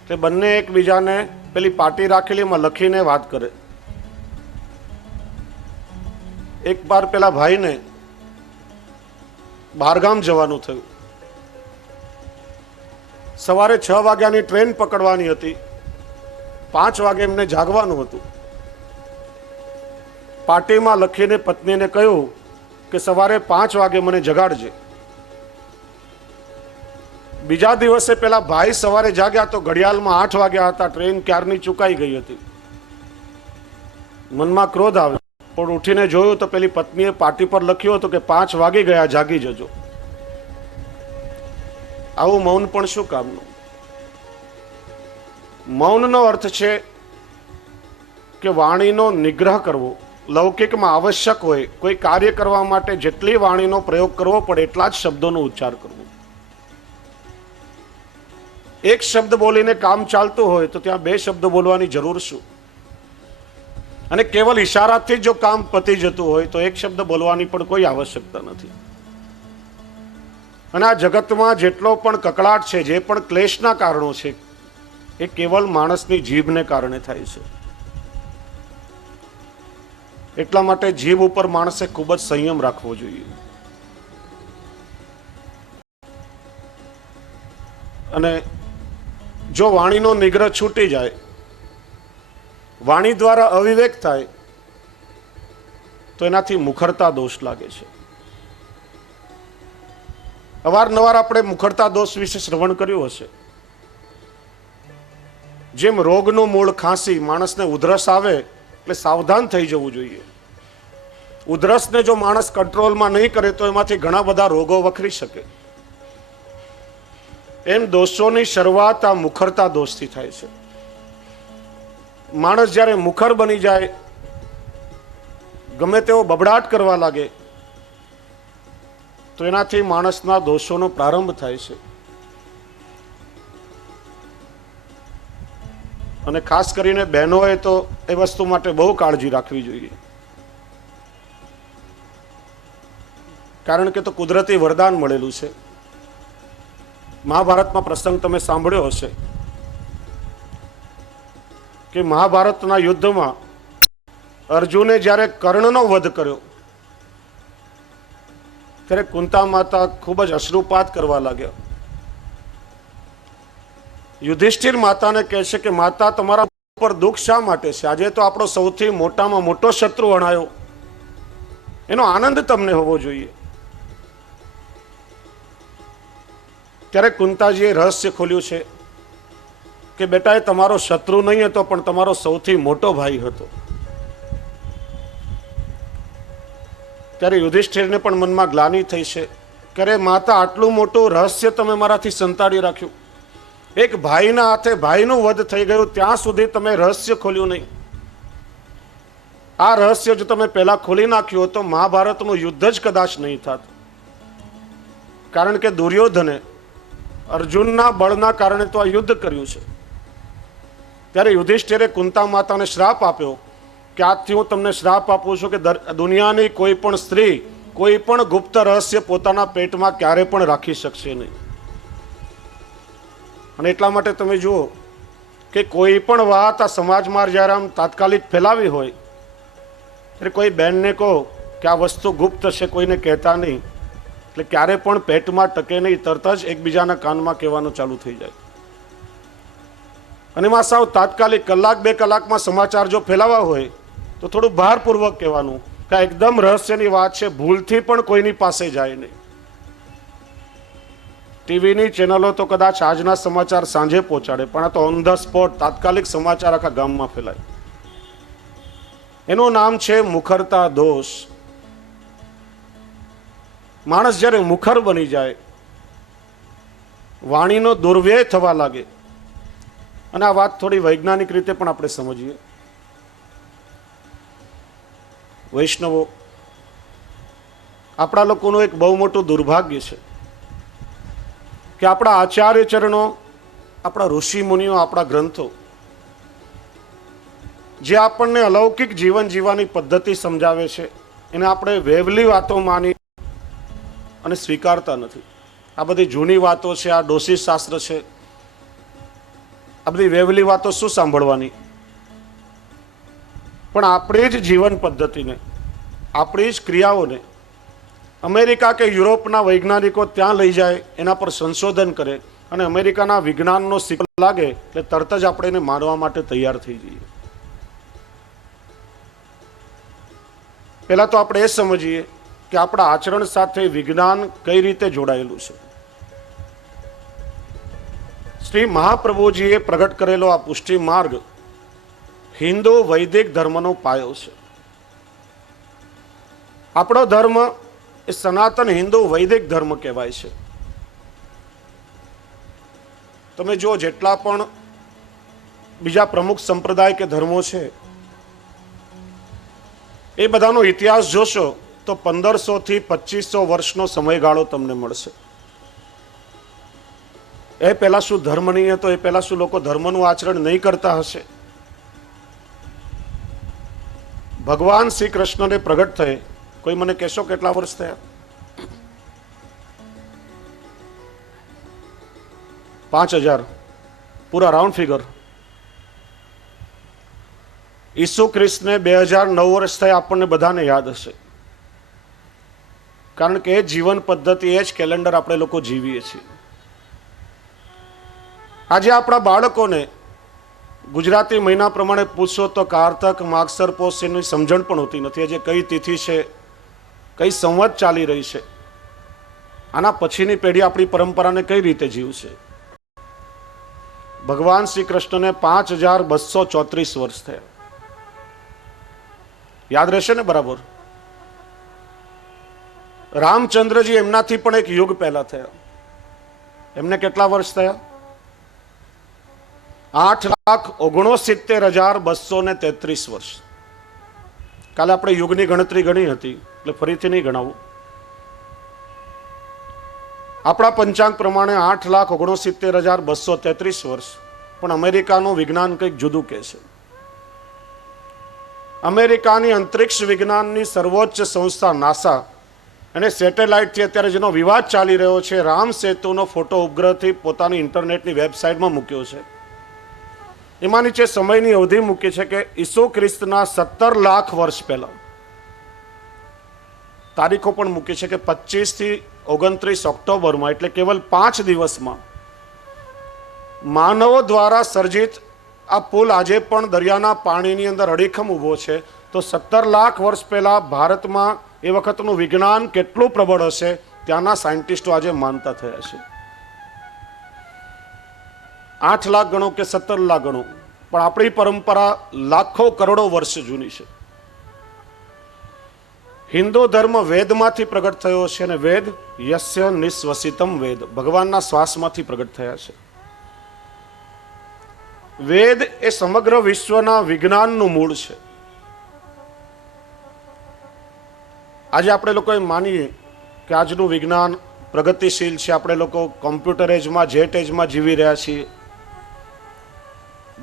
તે બંને એકબીજાને પેલી પાટી રાખેલી એમાં લખીને વાત કરે. એક વાર પેલા ભાઈને બહારગામ જવાનું થયું. સવારે 6 વાગ્યાની ટ્રેન પકડવાની હતી, 5 વાગે એમને જાગવાનું હતું. પાટીમાં લખીને પત્નીને કહ્યું કે સવારે 5 વાગે મને જગાડજે. બીજા દિવસે પેલા ભાઈ સવારે જાગ્યા તો ઘડિયાળમાં 8 વાગ્યા હતા, ટ્રેન ક્યારની ચૂકાઈ ગઈ હતી. મનમાં ક્રોધ આવ્યો, પણ ઉઠીને જોયું તો પેલી પત્નીએ પાટી પર લખ્યું હતું કે 5 વાગી ગયા, જાગી જજો. આવું મૌન પણ શું કામનું? મૌનનો અર્થ છે કે વાણીનો નિગ્રહ કરવો. લૌકિકમાં આવશ્યક હોય, કોઈ કાર્ય કરવા માટે જેટલી વાણીનો પ્રયોગ કરવો પડે એટલા જ શબ્દોનો ઉચ્ચાર કરવો. એક શબ્દ બોલીને કામ ચાલતું હોય તો ત્યાં 2 શબ્દ બોલવાની જરૂર શું? અને કેવલ ઈશારાથી જો કામ પતી જતું હોય તો એક શબ્દ બોલવાની પણ કોઈ આવશ્યકતા નથી. અને આ જગતમાં જેટલો પણ કકળાટ છે, જે પણ ક્લેશના કારણો છે, એ કેવલ માણસની જીભને કારણે થાય છે. એટલા માટે જીભ ઉપર માણસે ખૂબ જ સંયમ રાખવો જોઈએ. અને જો વાણીનો નિગ્રહ છૂટી જાય, વાણી દ્વારા અવિવેક થાય, તો એનાથી મુખરતા દોષ લાગે છે. અવારનવાર આપણે મુખરતા દોષ વિશે શ્રવણ કર્યું હશે. જેમ રોગનું મૂળ ખાંસી, માણસને ઉધરસ આવે એટલે સાવધાન થઈ જવું જોઈએ. ઉધરસને જો માણસ કંટ્રોલમાં નહીં કરે તો એમાંથી ઘણા બધા રોગો વખરી શકે. એમ દોષોની શરૂઆત આ મુખરતા દોષથી થાય છે. માણસ જ્યારે મુખર બની જાય, ગમે તેવો બબડાટ કરવા લાગે, તો એનાથી માણસના દોષોનો પ્રારંભ થાય છે. અને ખાસ કરીને બહેનોએ તો એ વસ્તુ માટે બહુ કાળજી રાખવી જોઈએ. કારણ કે તો કુદરતી વરદાન મળેલું છે. મહાભારતમાં પ્રસંગ તમે સાંભળ્યો હશે કે મહાભારતના યુદ્ધમાં અર્જુને જ્યારે કર્ણનો વધ કર્યો ત્યારે કુંતા માતા ખૂબ જ અશ્રુપાત કરવા લાગ્યા. યુધિષ્ઠિર માતાને કહે છે કે માતા, તમારા ઉપર દુઃખ શા માટે છે? આજે તો આપણો સૌથી મોટામાં મોટો શત્રુ અણાયો, એનો આનંદ તમને હોવો જોઈએ. ત્યારે કુંતાજીએ રહસ્ય ખોલ્યું છે કે બેટા, એ તમારો શત્રુ નહીં હતો, પણ તમારો સૌથી મોટો ભાઈ હતો. ત્યારે યુધિષ્ઠિરને પણ મનમાં ગ્લાનિ થઈ છે કે અરે માતા, આટલું મોટું રહસ્ય તમે મારાથી સંતાડી રાખ્યું. એક ભાઈના હાથે ભાઈનું વધ થઈ ગયું, ત્યાં સુધી તમે રહસ્ય ખોલ્યું નહીં. આ રહસ્ય જો તમે પહેલા ખોલી નાખ્યું તો મહાભારતનું યુદ્ધ જ કદાચ નહીં થાત. કારણ કે દુર્યોધને અર્જુનના બળના કારણે તો આ યુદ્ધ કર્યું છે. ત્યારે યુધિષ્ઠિરે કુંતા માતાને શ્રાપ આપ્યો કે આજથી હું તમને શ્રાપ આપું છું કે દુનિયાની કોઈ પણ સ્ત્રી કોઈ પણ ગુપ્ત રહસ્ય પોતાના પેટમાં ક્યારે પણ રાખી શકશે નહીં. અને એટલા માટે તમે જુઓ કે કોઈ પણ વાત આ સમાજમાં જ્યારે આમ તાત્કાલિક ફેલાવી હોય ત્યારે કોઈ બહેનને કહો કે આ વસ્તુ ગુપ્ત છે, કોઈને કહેતા નહીં, એટલે ક્યારે પણ પેટમાં ટકે નહીં, તરત જ એકબીજાના કાનમાં કહેવાનું ચાલુ થઈ જાય. અને એમાં સાવ તાત્કાલિક કલાક 2 કલાકમાં સમાચાર જો ફેલાવા હોય તો થોડું ભારપૂર્વક કહેવાનું કે એકદમ રહસ્યની વાત છે, ભૂલથી પણ કોઈની પાસે જાય નહીં. ટીવીની ચેનલો તો કદાચ આજના સમાચાર સાંજે પહોંચાડે, પણ આ તો ઓન ધ સ્પોટ તાત્કાલિક સમાચાર આખા ગામમાં ફેલાય. એનું નામ છે મુખરતા દોષ. માણસ જ્યારે મુખર બની જાય, વાણીનો દુર્વ્યય થવા લાગે, અને આ વાત થોડી વૈજ્ઞાનિક રીતે પણ આપણે સમજીએ. વૈષ્ણવો, આપણા લોકોનું એક બહુ મોટું દુર્ભાગ્ય છે કે આપણા આચાર્ય ચરણો, આપણા ઋષિ મુનિઓ, આપણા ગ્રંથો જે આપણને અલૌકિક જીવન જીવવાની પદ્ધતિ સમજાવે છે, એને આપણે વેવલી વાતો માની અને સ્વીકારતા નથી. આ બધી જૂની વાતો છે, આ ડોસી શાસ્ત્ર છે, આ બધી વેવલી વાતો શું સાંભળવાની? પણ આપણી જ જીવન પદ્ધતિને, આપણી જ ક્રિયાઓને અમેરિકા કે યુરોપના વૈજ્ઞાનિકો ત્યાં લઈ જાય, એના પર સંશોધન કરે અને અમેરિકાના વિજ્ઞાનનો સિક્કો લાગે એટલે તરત જ આપણે એને માનવા માટે તૈયાર થઈ જઈએ. પહેલા તો આપણે એ સમજીએ કે આપણા આચરણ સાથે વિજ્ઞાન કઈ રીતે જોડાયેલું છે. શ્રી મહાપ્રભુજીએ પ્રગટ કરેલો આ પુષ્ટિ માર્ગ હિન્દુ વૈદિક ધર્મનો પાયો છે. આપણો ધર્મ એ સનાતન હિન્દુ વૈદિક ધર્મ કહેવાય છે. તમે જો જેટલા પણ બીજા પ્રમુખ સંપ્રદાય કે ધર્મો છે એ બધાનો ઇતિહાસ જોશો તો 1500 થી 2500 વર્ષનો સમયગાળો તમને મળશે. એ પહેલા શું ધર્મ નહીં હતો? એ પહેલા શું લોકો ધર્મનું આચરણ નહીં કરતા હશે? ભગવાન શ્રી કૃષ્ણને પ્રગટ થયે કોઈ મને કહેશો કેટલા વર્ષ થયા? 5000 પૂરા રાઉન્ડ ફિગર. ઈસુ ખ્રિસ્તને 2009 વર્ષ થયા આપણને બધાને યાદ હશે, કારણ કે એ જીવન પદ્ધતિ, એ જ કેલેન્ડર આપણે લોકો જીવીએ છીએ. આજે આપણા બાળકોને ગુજરાતી મહિના પ્રમાણે પૂછો તો કારતક, માગસર, પોષ એની સમજણ પણ હોતી નથી. આજે કઈ તિથિ છે, કઈ સંવત ચાલી રહી છે, આના પછીની પેઢી આપણી પરંપરાને કઈ રીતે જીવશે? ભગવાન શ્રી કૃષ્ણને 5234 વર્ષ થયા. યાદ રહેશે ને બરાબર? રામચંદ્રજી એમનાથી પણ એક યુગ પહેલા થયા. એમને કેટલા વર્ષ થયા? 8,69,233 વર્ષ. કાલે આપણે યુગની ગણતરી ગણી હતી એટલે ફરીથી નહીં ગણાવું. આપણા પંચાંગ પ્રમાણે 8,69,233 વર્ષ. પણ અમેરિકાનું વિજ્ઞાન કંઈક જુદું કહે છે. અમેરિકાની અંતરિક્ષ વિજ્ઞાનની સર્વોચ્ચ સંસ્થા નાસા અને સેટેલાઇટથી અત્યારે જેનો વિવાદ ચાલી રહ્યો છે, રામ સેતુનો ફોટો ઉપગ્રહથી પોતાની ઇન્ટરનેટની વેબસાઇટમાં મૂક્યો છે. એમાં નીચે સમયની અવધિ મૂકી છે કે ઈસુ ખ્રિસ્તના 17 લાખ વર્ષ પહેલા. તારીખો પણ મૂકી છે કે 25 થી 29 ઓક્ટોબરમાં, એટલે કેવલ 5 દિવસમાં માનવો દ્વારા સર્જિત આ પુલ આજે પણ દરિયાના પાણીની અંદર અડીખમ ઊભો છે. તો 17 લાખ વર્ષ પહેલા ભારતમાં એ વખતનું વિજ્ઞાન કેટલું પ્રબળ હશે, ત્યાંના સાયન્ટિસ્ટો આજે માનતા થયા છે. 8 લાખ ગણો કે 17 લાખ ગણો, પણ આપણી પરંપરા લાખો કરોડો વર્ષ જૂની છે. હિન્દુ ધર્મ વેદમાંથી પ્રગટ થયો છે અને વેદ યસ્ય નિસ્વસિતમ વેદ, ભગવાનના શ્વાસમાંથી પ્રગટ થયા છે. વેદ એ સમગ્ર વિશ્વના વિજ્ઞાનનું મૂળ છે. આજે આપણે લોકો એમ માનીએ કે આજનું વિજ્ઞાન પ્રગતિશીલ છે, આપણે લોકો કોમ્પ્યુટર એજમાં, જેટ એજમાં જીવી રહ્યા છીએ.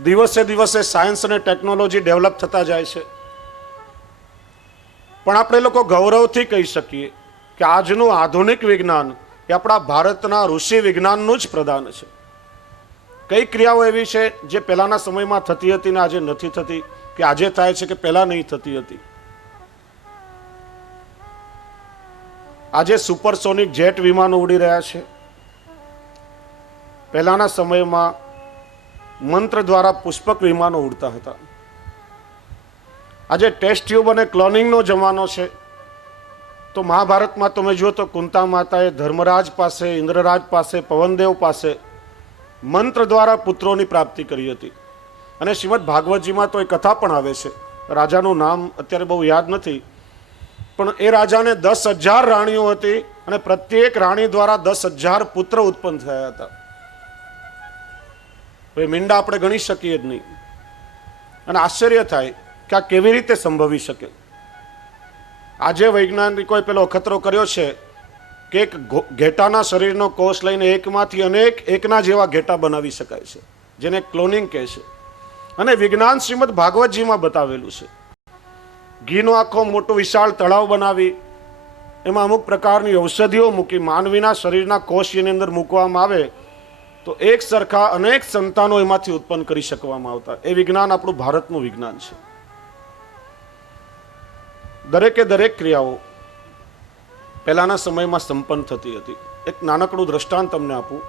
દિવસે દિવસે સાયન્સ અને ટેકનોલોજી ડેવલપ થતા જાય છે. પણ આપણે લોકો ગૌરવથી કહી શકીએ કે આજનું આધુનિક વિજ્ઞાન એ આપણા ભારતના ઋષિ વિજ્ઞાનનું જ પ્રદાન છે. કઈ ક્રિયાઓ એવી છે જે પહેલાના સમયમાં થતી હતી ને આજે નથી થતી, કે આજે થાય છે કે પહેલા નહીં થતી હતી? આજે સુપરસોનિક જેટ વિમાનો ઉડી રહ્યા છે. પહેલાના સમયમાં મંત્ર દ્વારા પુષ્પક વિમાનો ઉડતા હતા. આજે ટેસ્ટ ટ્યુબ અને ક્લોનિંગનો જમાનો છે. તો મહાભારતમાં તમે જુઓ તો કુંતા માતાએ ધર્મરાજ પાસે, ઇન્દ્રરાજ પાસે, પવનદેવ પાસે મંત્ર દ્વારા પુત્રોની પ્રાપ્તિ કરી હતી. અને શ્રીમદ ભાગવતજીમાં તો એ કથા પણ આવે છે, રાજાનું નામ અત્યારે બહુ યાદ નથી, પણ એ રાજાને 10,000 રાણીઓ હતી અને પ્રત્યેક રાણી દ્વારા 10,000 પુત્ર ઉત્પન્ન થયા હતા. એ મીંડા આપણે ગણી શકીએ જ નહીં. અને આશ્ચર્ય થાય કે આ કેવી રીતે સંભવી શકે. આજે વૈજ્ઞાનિકોએ પેલો અખતરો કર્યો છે કે એક ઘેટાના શરીરનો કોષ લઈને એકમાંથી અનેક એકના જેવા ઘેટા બનાવી શકાય છે, જેને ક્લોનિંગ કહે છે. અને વિજ્ઞાન શ્રીમદ ભાગવતજીમાં બતાવેલું છે ઘીનો આખો મોટો વિશાળ તળાવ બનાવી એમાં અમુક પ્રકારની ઔષધિઓ મૂકી માનવીના શરીરના કોષની અંદર મૂકવામાં આવે તો એક સરખા અનેક સંતાનો એમાંથી ઉત્પન્ન કરી શકવામાં આવતા. એ વિજ્ઞાન આપણું ભારતનું વિજ્ઞાન છે. દરેકે દરેક ક્રિયાઓ પહેલાના સમયમાં સંપન્ન થતી હતી. એક નાનકડું દ્રષ્ટાંત તમને આપું.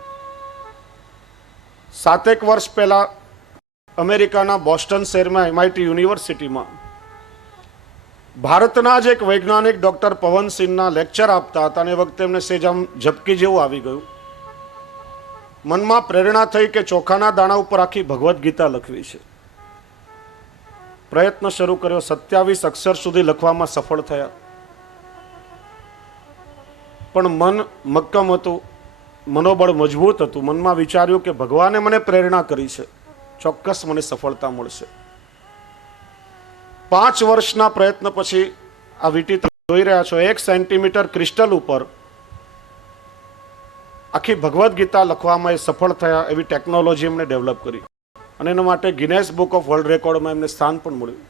7 વર્ષ પહેલા અમેરિકાના બોસ્ટન શહેરમાં MIT યુનિવર્સિટીમાં ભારતના જ એક વૈજ્ઞાનિક ડોક્ટર પવનસિંહના લેક્ચર આપતા હતા અને એ વખતે એમને સેજામ ઝપકી જેવું આવી ગયું. મનમાં પ્રેરણા થઈ કે ચોખાના દાણા ઉપર આખી ભગવદ્ ગીતા લખવી છે. પ્રયત્ન શરૂ કર્યો. 27 અક્ષર સુધી લખવામાં સફળ થયા. પણ મન મક્કમ હતું, મનોબળ મજબૂત હતું. મનમાં વિચાર્યું કે ભગવાને મને પ્રેરણા કરી છે, ચોક્કસ મને સફળતા મળશે. 5 વર્ષના પ્રયત્ન પછી આ વીંટી જોઈ રહ્યા છો, 1 સેન્ટીમીટર ક્રિસ્ટલ ઉપર આખી ભગવદ્ ગીતા લખવામાં એ સફળ થયા. એવી ટેકનોલોજી એમણે ડેવલપ કરી અને એના માટે ગિનેસ બુક ઓફ વર્લ્ડ રેકોર્ડમાં એમને સ્થાન પણ મળ્યું.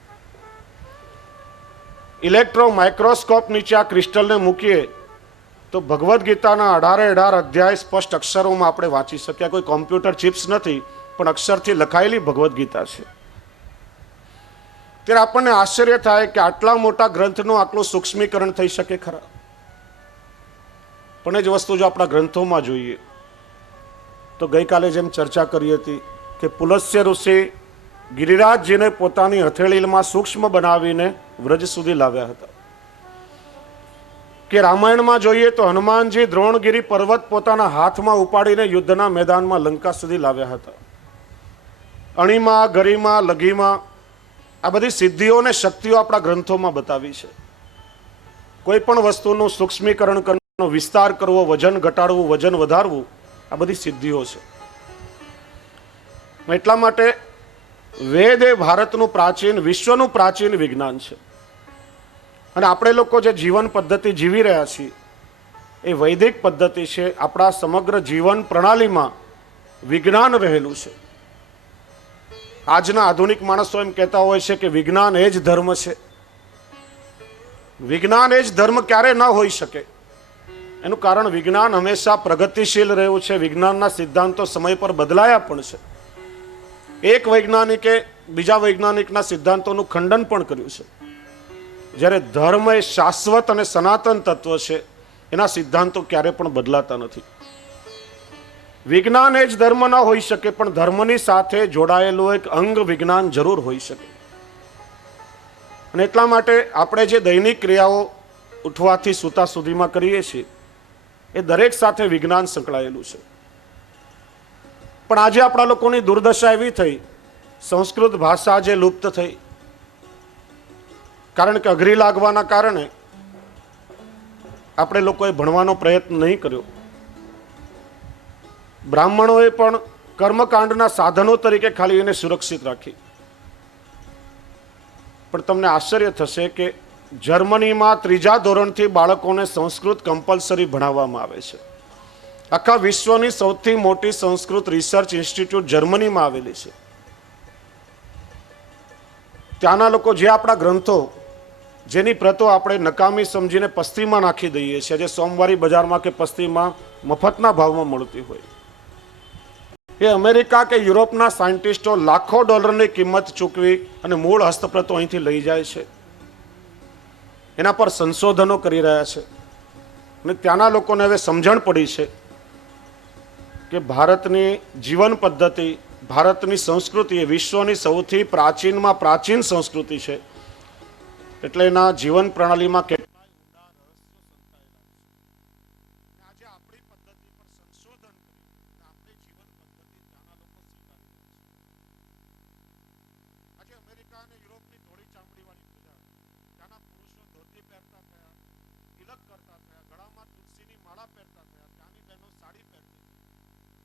ઇલેક્ટ્રો માઇક્રોસ્કોપ નીચે આ ક્રિસ્ટલને મૂકીએ તો ભગવદ્ ગીતાના 18 અધ્યાય સ્પષ્ટ અક્ષરોમાં આપણે વાંચી શક્યા. કોઈ કોમ્પ્યુટર ચિપ્સ નથી, પણ અક્ષરથી લખાયેલી ભગવદ્ ગીતા છે. ત્યારે આપણને આશ્ચર્ય થાય કે આટલા મોટા ગ્રંથનું આટલું સૂક્ષ્મીકરણ થઈ શકે ખરા? પણ એ જ વસ્તુ જો આપણા ગ્રંથોમાં જોઈએ તો ગઈકાલે જેમ ચર્ચા કરી હતી કે પુલસ્ય ઋષિ ગિરિરાજજીને પોતાની હથેળીમાં સૂક્ષ્મ બનાવીને વ્રજ સુધી લાવ્યા હતા. કે રામાયણમાં જોઈએ તો હનુમાનજી દ્રોણગીરી પર્વત પોતાના હાથમાં ઉપાડીને યુદ્ધના મેદાનમાં લંકા સુધી લાવ્યા હતા. અણીમાં, ગરિમા, લઘીમાં આ બધી સિદ્ધિઓ અને શક્તિઓ આપણા ગ્રંથોમાં બતાવી છે. કોઈ પણ વસ્તુનું સૂક્ષ્મીકરણ કરવું, વિસ્તાર કરવો, વજન ઘટાડવું, વજન વધારવું, આ બધી સિદ્ધિઓ છે. એટલા માટે વેદ એ ભારતનું પ્રાચીન, વિશ્વનું પ્રાચીન વિજ્ઞાન છે. અને આપણે લોકો જે જીવન પદ્ધતિ જીવી રહ્યા છીએ એ વૈદિક પદ્ધતિ છે. આપણા સમગ્ર જીવન પ્રણાલીમાં વિજ્ઞાન રહેલું છે. આજના આધુનિક માણસો એમ કહેતા હોય છે કે વિજ્ઞાન એ જ ધર્મ છે. વિજ્ઞાન એ જ ધર્મ ક્યારે ન હોઈ શકે? એનું કારણ વિજ્ઞાન હંમેશા પ્રગતિશીલ રહ્યું છે. વિજ્ઞાનના સિદ્ધાંતો સમય પર બદલાયા પણ છે. એક વૈજ્ઞાનિકે બીજા વૈજ્ઞાનિકના સિદ્ધાંતોનું ખંડન પણ કર્યું છે. જ્યારે ધર્મ એ શાશ્વત અને સનાતન તત્વ છે, એના સિદ્ધાંતો ક્યારે પણ બદલાતા નથી. વિજ્ઞાન એ જ ધર્મ ન હોઈ શકે, પણ ધર્મની સાથે જોડાયેલું એક અંગ વિજ્ઞાન જરૂર હોઈ શકે. અને એટલા માટે આપણે જે દૈનિક ક્રિયાઓ ઉઠવાથી સૂતા સુધીમાં કરીએ છીએ એ દરેક સાથે વિજ્ઞાન સંકળાયેલું છે. પણ આજે આપણા લોકોની દુર્દશા એવી થઈ, સંસ્કૃત ભાષા આજે લુપ્ત થઈ. કારણ કે અઘરી લાગવાના કારણે આપણે લોકોએ ભણવાનો પ્રયત્ન નહીં કર્યો. બ્રાહ્મણોએ પણ કર્મકાંડના સાધનો તરીકે ખાલી એને સુરક્ષિત રાખી. પણ તમને આશ્ચર્ય થશે કે જર્મનીમાં 3જા ધોરણથી બાળકોને સંસ્કૃત કમ્પલસરી ભણાવવામાં આવે છે. આખા વિશ્વની સૌથી મોટી સંસ્કૃત રિસર્ચ ઇન્સ્ટિટ્યૂટ જર્મનીમાં આવેલી છે. ત્યાંના લોકો જે આપણા ગ્રંથો, જેની પ્રતો આપણે નકામી સમજીને પસ્તીમાં નાખી દઈએ છીએ, જે સોમવારી બજારમાં કે પસ્તીમાં મફતના ભાવમાં મળતી હોય, એ અમેરિકા કે યુરોપના સાયન્ટિસ્ટો લાખો ડોલરની કિંમત ચૂકવી અને મૂળ હસ્તપ્રતો અહીંથી લઈ જાય છે. એના પર સંશોધનો કરી રહ્યા છે. અને ત્યાંના લોકોને હવે સમજણ પડી છે કે ભારતની જીવન પદ્ધતિ, ભારતની સંસ્કૃતિ એ વિશ્વની સૌથી પ્રાચીનમાં પ્રાચીન સંસ્કૃતિ છે. એટલે એના જીવન પ્રણાલીમાં કેટલાય ઊંડા રહસ્યો સંકળાયેલા છે. આજે આપણી પદ્ધતિ પર સંશોધન કરી આપણી જીવન પદ્ધતિ ત્યાંના લોકો સ્વીકારી રહ્યા છે. આજે અમેરિકા અને યુરોપની ધોળી ચામડીવાળી પ્રજા, ત્યાંના પુરુષો ધોતી પહેરતા થયા, તિલક કરતા થયા, ગળામાં તુલસીની માળા પહેરતા થયા, ત્યાંની બહેનો સાડી પહેરતી થઈ,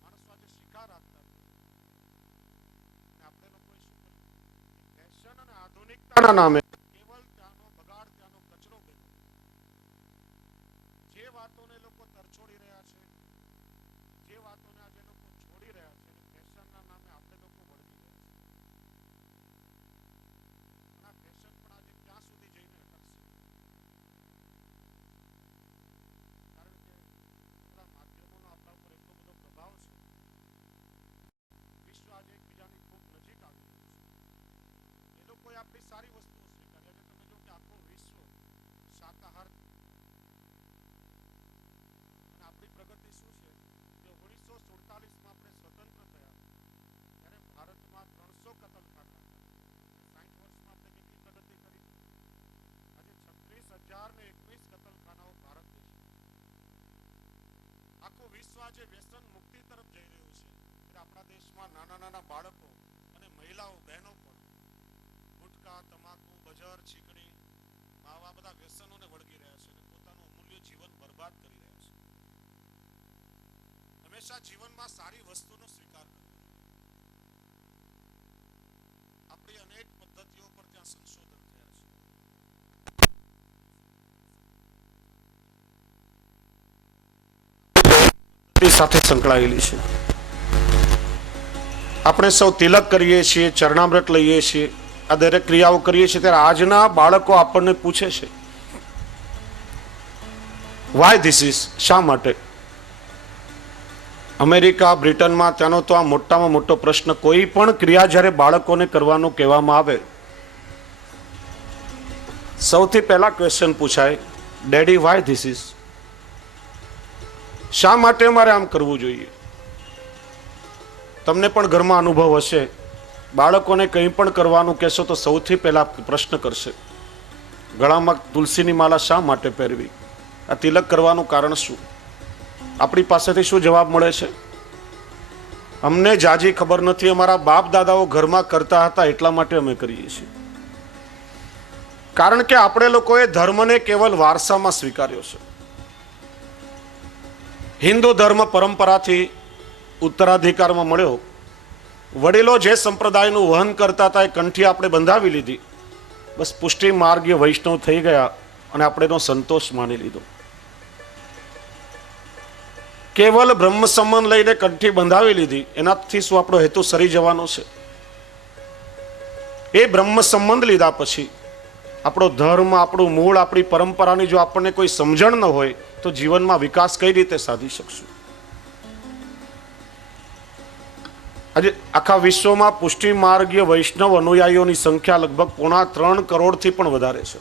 માણસો આજે શિકાર રાખતા થયા. અને આપણે લોકોએ શું કર્યું? ફેશન અને આધુનિકતાના નામે જે વાતોને લોકો તરછોડી રહ્યા છે, જે વાતોને આજે લોકો છોડી રહ્યા છે, ફેશનના નામે આપણે લોકો વળગી રહ્યા છે. અને આ ફેશન પણ આજે ક્યાં સુધી જઈને બાળકોએ આપણી સારી વસ્તુઓ સ્વીકારી. આજે તમે જો કે આખું વિશ્વ શાકાહાર, અને આપણી પ્રગતિ શું છે કે 1947માં આપણે સ્વતંત્ર થયા ત્યારે ભારતમાં 300 કતલખાના હતા. 60 વર્ષમાં આપણે કેટલી પ્રગતિ કરી? આજે 36,021 કતલખાનાઓ ભારત દેશમાં. આખું વિશ્વ આજે વ્યસન મુક્તિ તરફ જઈ રહ્યું છે. આપણા દેશમાં નાના નાના બાળકો અને મહિલાઓ, બહેનો પણ ગુટકા, તમાકુ, બજર, ચીકણી, આવા બધા વ્યસનોને વળગી રહ્યા છે અને પોતાનું અમૂલ્ય જીવન બરબાદ કરી રહ્યા છે. હંમેશા જીવનમાં સારી વસ્તુનો સ્વીકાર કરવો. આપણી અનેક પદ્ધતિઓ પર ત્યાં સંશોધન થયા છે, સાથે સંકળાયેલી છે. આપણે સૌ તિલક કરીએ છીએ, ચરણામૃત લઈએ છીએ, આ દરેક ક્રિયાઓ કરીએ છીએ ત્યારે આજના બાળકો આપણને પૂછે છે, વાય ધીસ ઇઝ, શા માટે? અમેરિકા, બ્રિટનમાં ત્યાંનો તો આ મોટામાં મોટો પ્રશ્ન. કોઈ પણ ક્રિયા જ્યારે બાળકોને કરવાનું કહેવામાં આવે, સૌથી પહેલા ક્વેશ્ચન પૂછાય, ડેડી વાય ધીસ ઇઝ, શા માટે મારે આમ કરવું જોઈએ? તમને પણ ઘરમાં અનુભવ હશે, બાળકોને કંઈ પણ કરવાનું કહેશો તો સૌથી પહેલા પ્રશ્ન કરશે, ગળામાં તુલસીની માલા શા માટે પહેરવી? આ તિલક કરવાનું કારણ શું? આપણી પાસેથી શું જવાબ મળે છે? અમને જાજી ખબર નથી, અમારા બાપ દાદાઓ ઘરમાં કરતા હતા એટલા માટે અમે કરીએ છીએ. કારણ કે આપણે લોકોએ ધર્મને કેવલ વારસામાં સ્વીકાર્યો છે. હિન્દુ ધર્મ પરંપરાથી ઉત્તરાધિકારમાં મળ્યો. વડીલો જે સંપ્રદાયનું વહન કરતા હતા એ કંઠી આપણે બંધાવી લીધી. બસ પુષ્ટિ માર્ગીય વૈષ્ણવ થઈ ગયા અને આપણે એનો સંતોષ માની લીધો. કેવલ બ્રહ્મ સંબંધ લઈને કંઠી બંધાવી લીધી, એનાથી શું આપણો હેતુ સરી જવાનો છે? એ બ્રહ્મ સંબંધ લીધા પછી આપણો ધર્મ, આપણું મૂળ, આપણી પરંપરાની જો આપણને કોઈ સમજણ ન હોય તો જીવનમાં વિકાસ કઈ રીતે સાધી શકશું? આજે આખા વિશ્વમાં પુષ્ટિ માર્ગીય વૈષ્ણવ અનુયાયીઓની સંખ્યા લગભગ 3.25 કરોડથી પણ વધારે છે.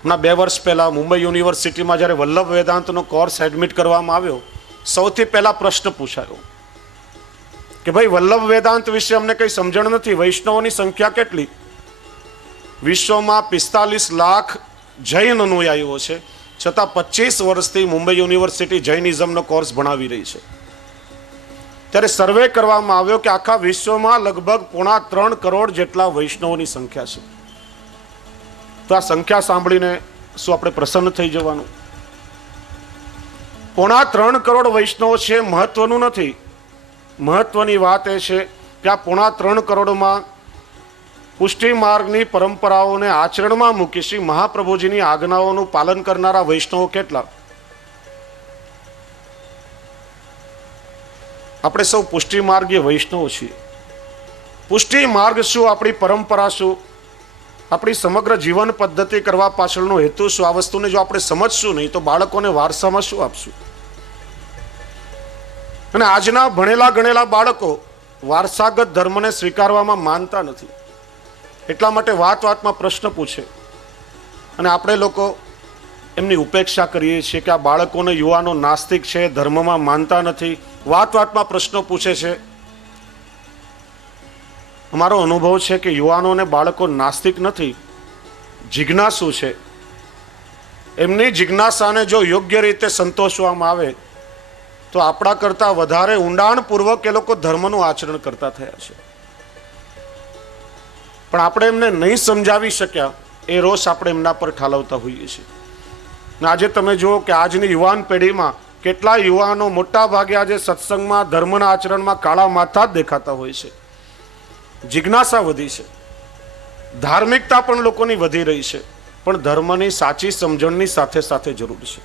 હમણાં 2 વર્ષ પહેલા મુંબઈ યુનિવર્સિટીમાં જ્યારે વલ્લભ વેદાંતનો કોર્સ એડમિટ કરવામાં આવ્યો, સૌથી પહેલા પ્રશ્ન પૂછાયો કે ભાઈ વલ્લભ વેદાંત વિશે અમને કંઈ સમજણ નથી, વૈષ્ણવોની સંખ્યા કેટલી? વિશ્વમાં 45 લાખ જૈન અનુયાયીઓ છે, છતાં 25 વર્ષથી મુંબઈ યુનિવર્સિટી જૈનિઝમનો કોર્સ ભણાવી રહી છે. ત્યારે સર્વે કરવામાં આવ્યો કે આખા વિશ્વમાં લગભગ 3.25 કરોડ જેટલા વૈષ્ણવોની સંખ્યા છે. તો આ સંખ્યા સાંભળીને શું આપણે પ્રસન્ન થઈ જવાનું? 3.25 કરોડ વૈષ્ણવો છે મહત્વનું નથી. મહત્વની વાત એ છે કે આ 3.25 કરોડમાં પુષ્ટિ માર્ગની પરંપરાઓને આચરણમાં મૂકી શ્રી મહાપ્રભુજીની આજ્ઞાઓનું પાલન કરનારા વૈષ્ણવો કેટલા? આપણે સૌ પુષ્ટિ માર્ગીય વૈષ્ણવો છીએ. પુષ્ટિ માર્ગ શું, આપણી પરંપરા શું, આપણી સમગ્ર જીવન પદ્ધતિ કરવા પાછળનો હેતુ શું, આ વસ્તુને જો આપણે સમજશું નહીં તો બાળકોને વારસામાં શું આપશું? અને આજના ભણેલા ગણેલા બાળકો વારસાગત ધર્મને સ્વીકારવામાં માનતા નથી. એટલા માટે વાત વાતમાં પ્રશ્ન પૂછે અને આપણે લોકો એમની ઉપેક્ષા કરીએ છીએ કે આ બાળકોને, યુવાનો નાસ્તિક છે, ધર્મમાં માનતા નથી, વાત વાતમાં પ્રશ્નો પૂછે છે. અમારો અનુભવ છે કે યુવાનો અને બાળકો નાસ્તિક નથી, જિજ્ઞાસુ છે. એમની જિજ્ઞાસાને જો યોગ્ય રીતે સંતોષવામાં આવે તો આપણા કરતાં વધારે ઊંડાણપૂર્વક એ લોકો ધર્મનું આચરણ કરતા થયા છે. પણ આપણે એમને નહીં સમજાવી શક્યા, એ રોષ આપણે એમના પર ઠાલવતા હોઈએ છીએ. આજે તમે જુઓ કે આજની યુવાન પેઢીમાં કેટલા યુવાનો મોટા ભાગે આજે સત્સંગમાં, ધર્મના આચરણમાં કાળા માથા જ દેખાતા હોય છે. જિજ્ઞાસા વધી છે, ધાર્મિકતા પણ લોકોની વધી રહી છે, પણ ધર્મની સાચી સમજણની સાથે સાથે જરૂર છે.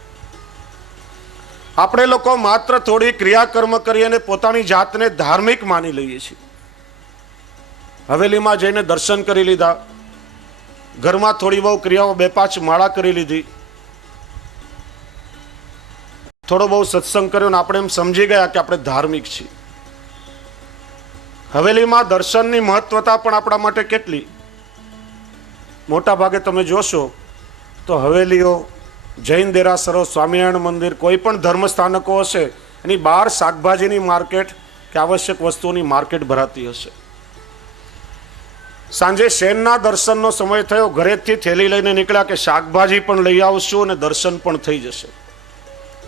આપણે લોકો માત્ર થોડી ક્રિયાકર્મ કરી અને પોતાની જાતને ધાર્મિક માની લઈએ છીએ. હવેલીમાં જઈને દર્શન કરી લીધા, ઘરમાં થોડી બહુ ક્રિયાઓ 2-5 માળા કરી લીધી, થોડો બહુ સત્સંગ કર્યો ને આપણે એમ સમજી ગયા કે આપણે ધાર્મિક છીએ. હવેલીમાં દર્શનની મહત્વતા પણ આપણા માટે કેટલી. મોટા ભાગે તમે જોશો તો હવેલીઓ, જૈન દેરાસરો, સ્વામિનારાયણ મંદિર, કોઈ પણ ધર્મ સ્થાનકો હશે એની બહાર શાકભાજીની માર્કેટ કે આવશ્યક વસ્તુઓની માર્કેટ ભરાતી હશે. સાંજે શેનના દર્શનનો સમય થયો, ઘરેથી થેલી લઈને નીકળ્યા કે શાકભાજી પણ લઈ આવશું અને દર્શન પણ થઈ જશે.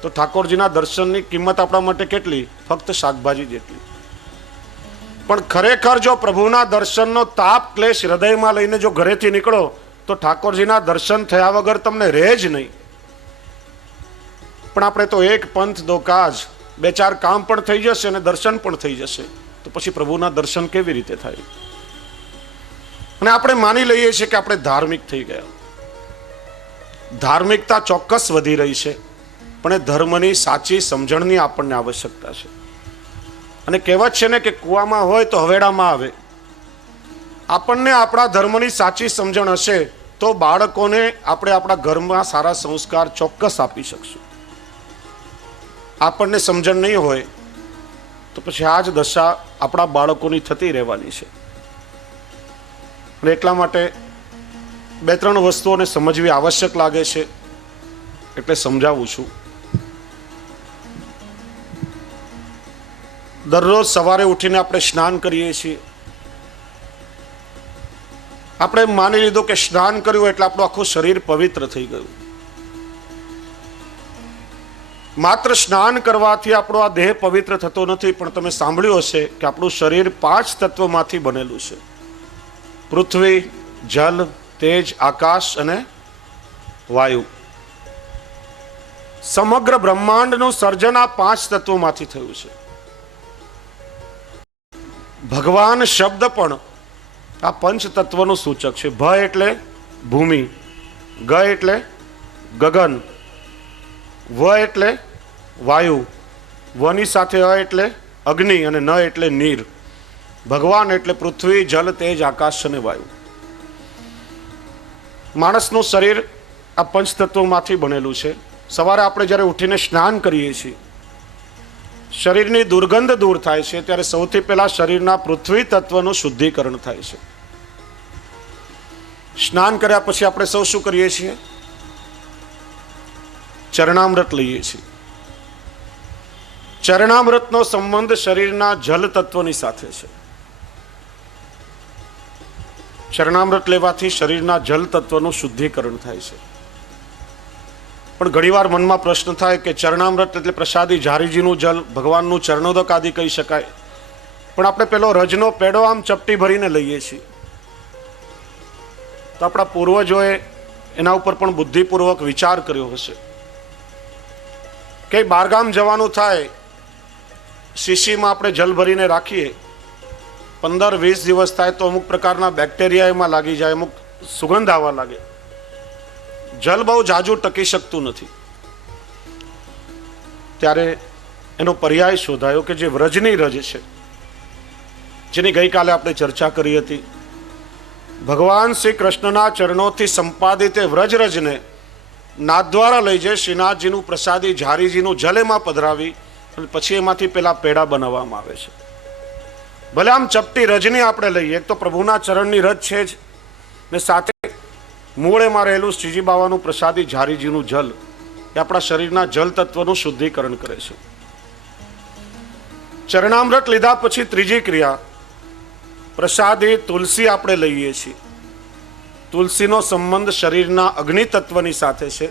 તો ઠાકોરજીના દર્શનની કિંમત આપણા માટે કેટલી? ફક્ત શાકભાજી જેટલી. પણ ખરેખર જો પ્રભુના દર્શનનો તાપ ક્લેશ હૃદયમાં લઈને જો ઘરેથી નીકળો તો ઠાકોરજીના દર્શન થયા વગર તમને રહે જ નહીં. પણ આપણે તો એક પંથ દો કાજ, બે ચાર કામ પણ થઈ જશે અને દર્શન પણ થઈ જશે, તો પછી પ્રભુના દર્શન કેવી રીતે થાય? અને આપણે માની લઈએ છીએ કે આપણે ધાર્મિક થઈ ગયા. ધાર્મિકતા ચોક્કસ વધી રહી છે, પણ એ ધર્મની સાચી સમજણની આપણને આવશ્યકતા છે. અને કહેવત છે ને કે કૂવામાં હોય તો હવેડામાં આવે. આપણને આપણા ધર્મની સાચી સમજણ હશે તો બાળકોને આપણે આપણા ઘરમાં સારા સંસ્કાર ચોક્કસ આપી શકશું. આપણને સમજણ નહીં હોય તો પછી આ જ દશા આપણા બાળકોની થતી રહેવાની છે. અને એટલા માટે બે ત્રણ વસ્તુઓને સમજવી આવશ્યક લાગે છે, એટલે સમજાવું છું. દરરોજ સવારે ઉઠીને આપણે સ્નાન કરીએ છીએ. આપણે માની લીધું કે સ્નાન કર્યું એટલે આપણું આખું શરીર પવિત્ર થઈ ગયું. માત્ર સ્નાન કરવાથી આપણો આ દેહ પવિત્ર થતો નથી, પણ તમે સાંભળ્યું હશે કે આપણું શરીર 5 તત્વોમાંથી બનેલું છે: પૃથ્વી, જલ, તેજ, આકાશ અને વાયુ. સમગ્ર બ્રહ્માંડનું સર્જન આ 5 તત્વોમાંથી થયું છે. ભગવાન શબ્દ પણ આ પંચ તત્વનું સૂચક છે. ભ એટલે ભૂમિ, ગ એટલે ગગન, વ એટલે વાયુ, વની સાથે અ એટલે અગ્નિ અને ન એટલે નીર. ભગવાન એટલે પૃથ્વી, જલ, તેજ, આકાશ અને વાયુ. માણસનું શરીર આ પંચ તત્વોમાંથી બનેલું છે. સવારે આપણે જ્યારે ઉઠીને સ્નાન કરીએ છીએ, શરીરની દુર્ગંધ દૂર થાય છે, ત્યારે સૌથી પહેલા શરીરના પૃથ્વી તત્વનું શુદ્ધિકરણ થાય છે. સ્નાન કર્યા પછી આપણે સૌ શું કરીએ છીએ? ચરણામૃત લઈએ છીએ. ચરણામૃતનો સંબંધ શરીરના જલ તત્વની સાથે છે. ચરણામૃત લેવાથી શરીરના જલ તત્વનું શુદ્ધિકરણ થાય છે. પણ ઘણીવાર મનમાં પ્રશ્ન થાય કે ચરણામૃત એટલે પ્રસાદી ઝારીજીનું જલ, ભગવાનનું ચરણોદક આદિ કહી શકાય. પણ આપણે પેલો રજનો પેડો આમ ચપટી ભરીને લઈએ છીએ. તો આપણા પૂર્વજોએ એના ઉપર પણ બુદ્ધિપૂર્વક વિચાર કર્યો હશે કે બહારગામ જવાનું થાય, શીશીમાં આપણે જલ ભરીને રાખીએ, 15-20 દિવસ થાય તો અમુક પ્રકારના બેક્ટેરિયા એમાં લાગી જાય, અમુક સુગંધ આવવા લાગે. જલ બહુ જાજુ ટકી શકતું નથી. ત્યારે એનો પર્યાય શોધાયો કે જે વ્રજની રજ છે, જેની ગઈકાલે આપણે ચર્ચા કરી હતી. ભગવાન શ્રી કૃષ્ણના ચરણોથી સંપાદિત એ વ્રજરજને નાથદ્વારા લઈ જઈ શ્રીનાથજીનું પ્રસાદી ઝારીજીનું જલ એમાં પધરાવી અને પછી એમાંથી પેલા પેડા બનાવવામાં આવે છે. ભલે આમ ચપટી રજની આપણે લઈએ તો પ્રભુના ચરણની રજ છે જ, ને સાથે મૂળેમાં રહેલું શ્રીજી બાવાનું પ્રસાદી ઝારીજીનું જલ એ આપણા શરીરના જલ તત્વનું શુદ્ધિકરણ કરે છે. ચરણામૃત લીધા પછી ત્રીજી ક્રિયા પ્રસાદી તુલસી આપણે લઈએ છીએ. તુલસીનો સંબંધ શરીરના અગ્નિ તત્વની સાથે છે.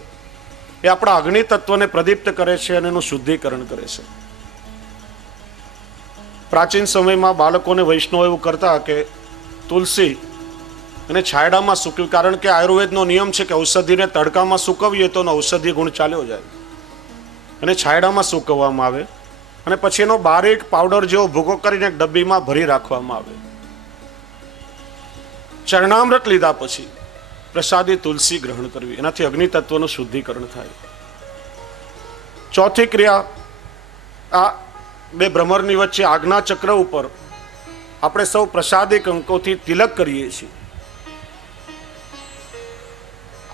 એ આપણા અગ્નિ તત્વને પ્રદીપ્ત કરે છે અને એનું શુદ્ધિકરણ કરે છે. પ્રાચીન સમયમાં બાળકોને વૈષ્ણવ એવું કરતા કે તુલસી અને છાયડામાં સૂકવી, કારણ કે આયુર્વેદનો નિયમ છે કે ઔષધિને તડકામાં સૂકવીએ તો ઔષધિ ગુણ ચાલ્યો જાય, અને છાયડામાં સૂકવવામાં આવે અને પછી એનો બારીક પાવડર જેવો ભૂકો કરીને એક ડબ્બીમાં ભરી રાખવામાં આવે. ચરણામૃત લીધા પછી પ્રસાદી તુલસી ગ્રહણ કરવી, એનાથી અગ્નિ તત્વનું શુદ્ધિકરણ થાય. ચોથી ક્રિયા, આ બે ભ્રમરની વચ્ચે આજ્ઞા ચક્ર ઉપર આપણે સૌ પ્રસાદી કંકોથી તિલક કરીએ છીએ.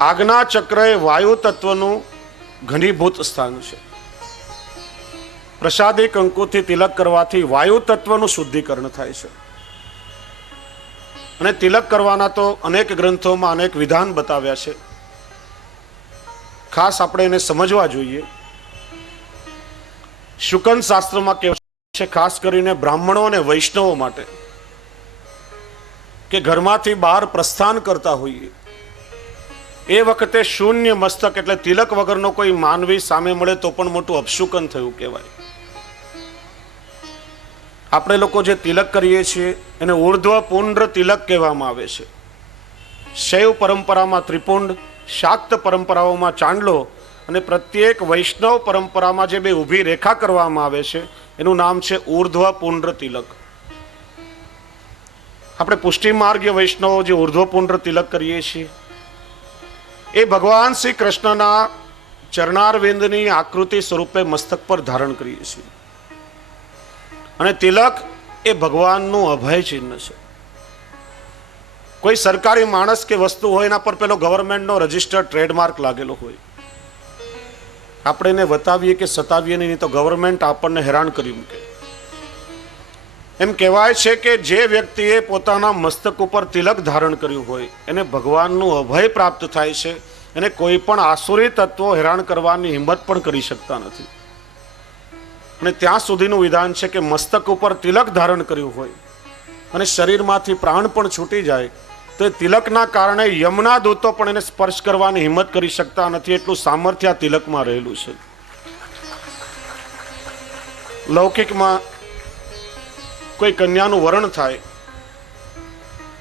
આજ્ઞા ચક્ર એ વાયુ તત્વનું ઘનીભૂત સ્થાન છે. પ્રસાદી કંકુથી તિલક કરવાથી વાયુ તત્વનું શુદ્ધિકરણ થાય છે. અને તિલક કરવાના તો અનેક ગ્રંથોમાં અનેક વિધાન બતાવ્યા છે. ખાસ આપણે એને સમજવા જોઈએ. શુકન શાસ્ત્રમાં કહેવાય છે, ખાસ કરીને બ્રાહ્મણો અને વૈષ્ણવો માટે, કે ઘરમાંથી બહાર પ્રસ્થાન કરતા હોઈએ એ વખતે શૂન્ય મસ્તક એટલે તિલક વગરનો કોઈ માનવી સામે મળે તો પણ મોટું અપશુકન થયું કહેવાય. આપણે લોકો જે તિલક કરીએ છીએ એને ઉર્ધ્વ પુંડ્ર તિલક કહેવામાં આવે છે. શૈવ પરંપરામાં ત્રિપુંડ, શાક્ત પરંપરાઓમાં ચાંદલો અને પ્રત્યેક વૈષ્ણવ પરંપરામાં જે બે ઊભી રેખા કરવામાં આવે છે એનું નામ છે ઉર્ધ્વ પુંડ્ર તિલક. આપણે પુષ્ટિ માર્ગીય વૈષ્ણવો જે ઉર્ધ્વ પુંડ્ર તિલક કરીએ છીએ એ ભગવાન શ્રી કૃષ્ણના ચરણારવિંદની આકૃતિ સ્વરૂપે મસ્તક પર ધારણ કરીએ છીએ. અને તિલક એ ભગવાનનું અભય ચિહ્ન છે. કોઈ સરકારી માણસ કે વસ્તુ હોય એના પર પેલો ગવર્મેન્ટનો રજિસ્ટર્ડ ટ્રેડમાર્ક લાગેલો હોય, આપણે એને બતાવીએ કે સતાવીએ નહીં તો ગવર્મેન્ટ આપણને હેરાન કરી મૂકે. એમ કહેવાય છે કે જે વ્યક્તિએ પોતાના મસ્તક ઉપર તિલક ધારણ કર્યું હોય એને ભગવાનનું અભય પ્રાપ્ત થાય છે. એને કોઈ પણ આસુરી તત્વો હેરાન કરવાની હિંમત પણ કરી શકતા નથી. અને ત્યાં સુધીનું વિધાન છે કે મસ્તક ઉપર તિલક ધારણ કર્યું હોય અને શરીરમાંથી પ્રાણ પણ છૂટી જાય તો એ તિલકના કારણે યમના દૂતો પણ એને સ્પર્શ કરવાની હિંમત કરી શકતા નથી. એટલું સામર્થ્ય આ તિલકમાં રહેલું છે. લૌકિકમાં કોઈ કન્યાનું વરણ થાય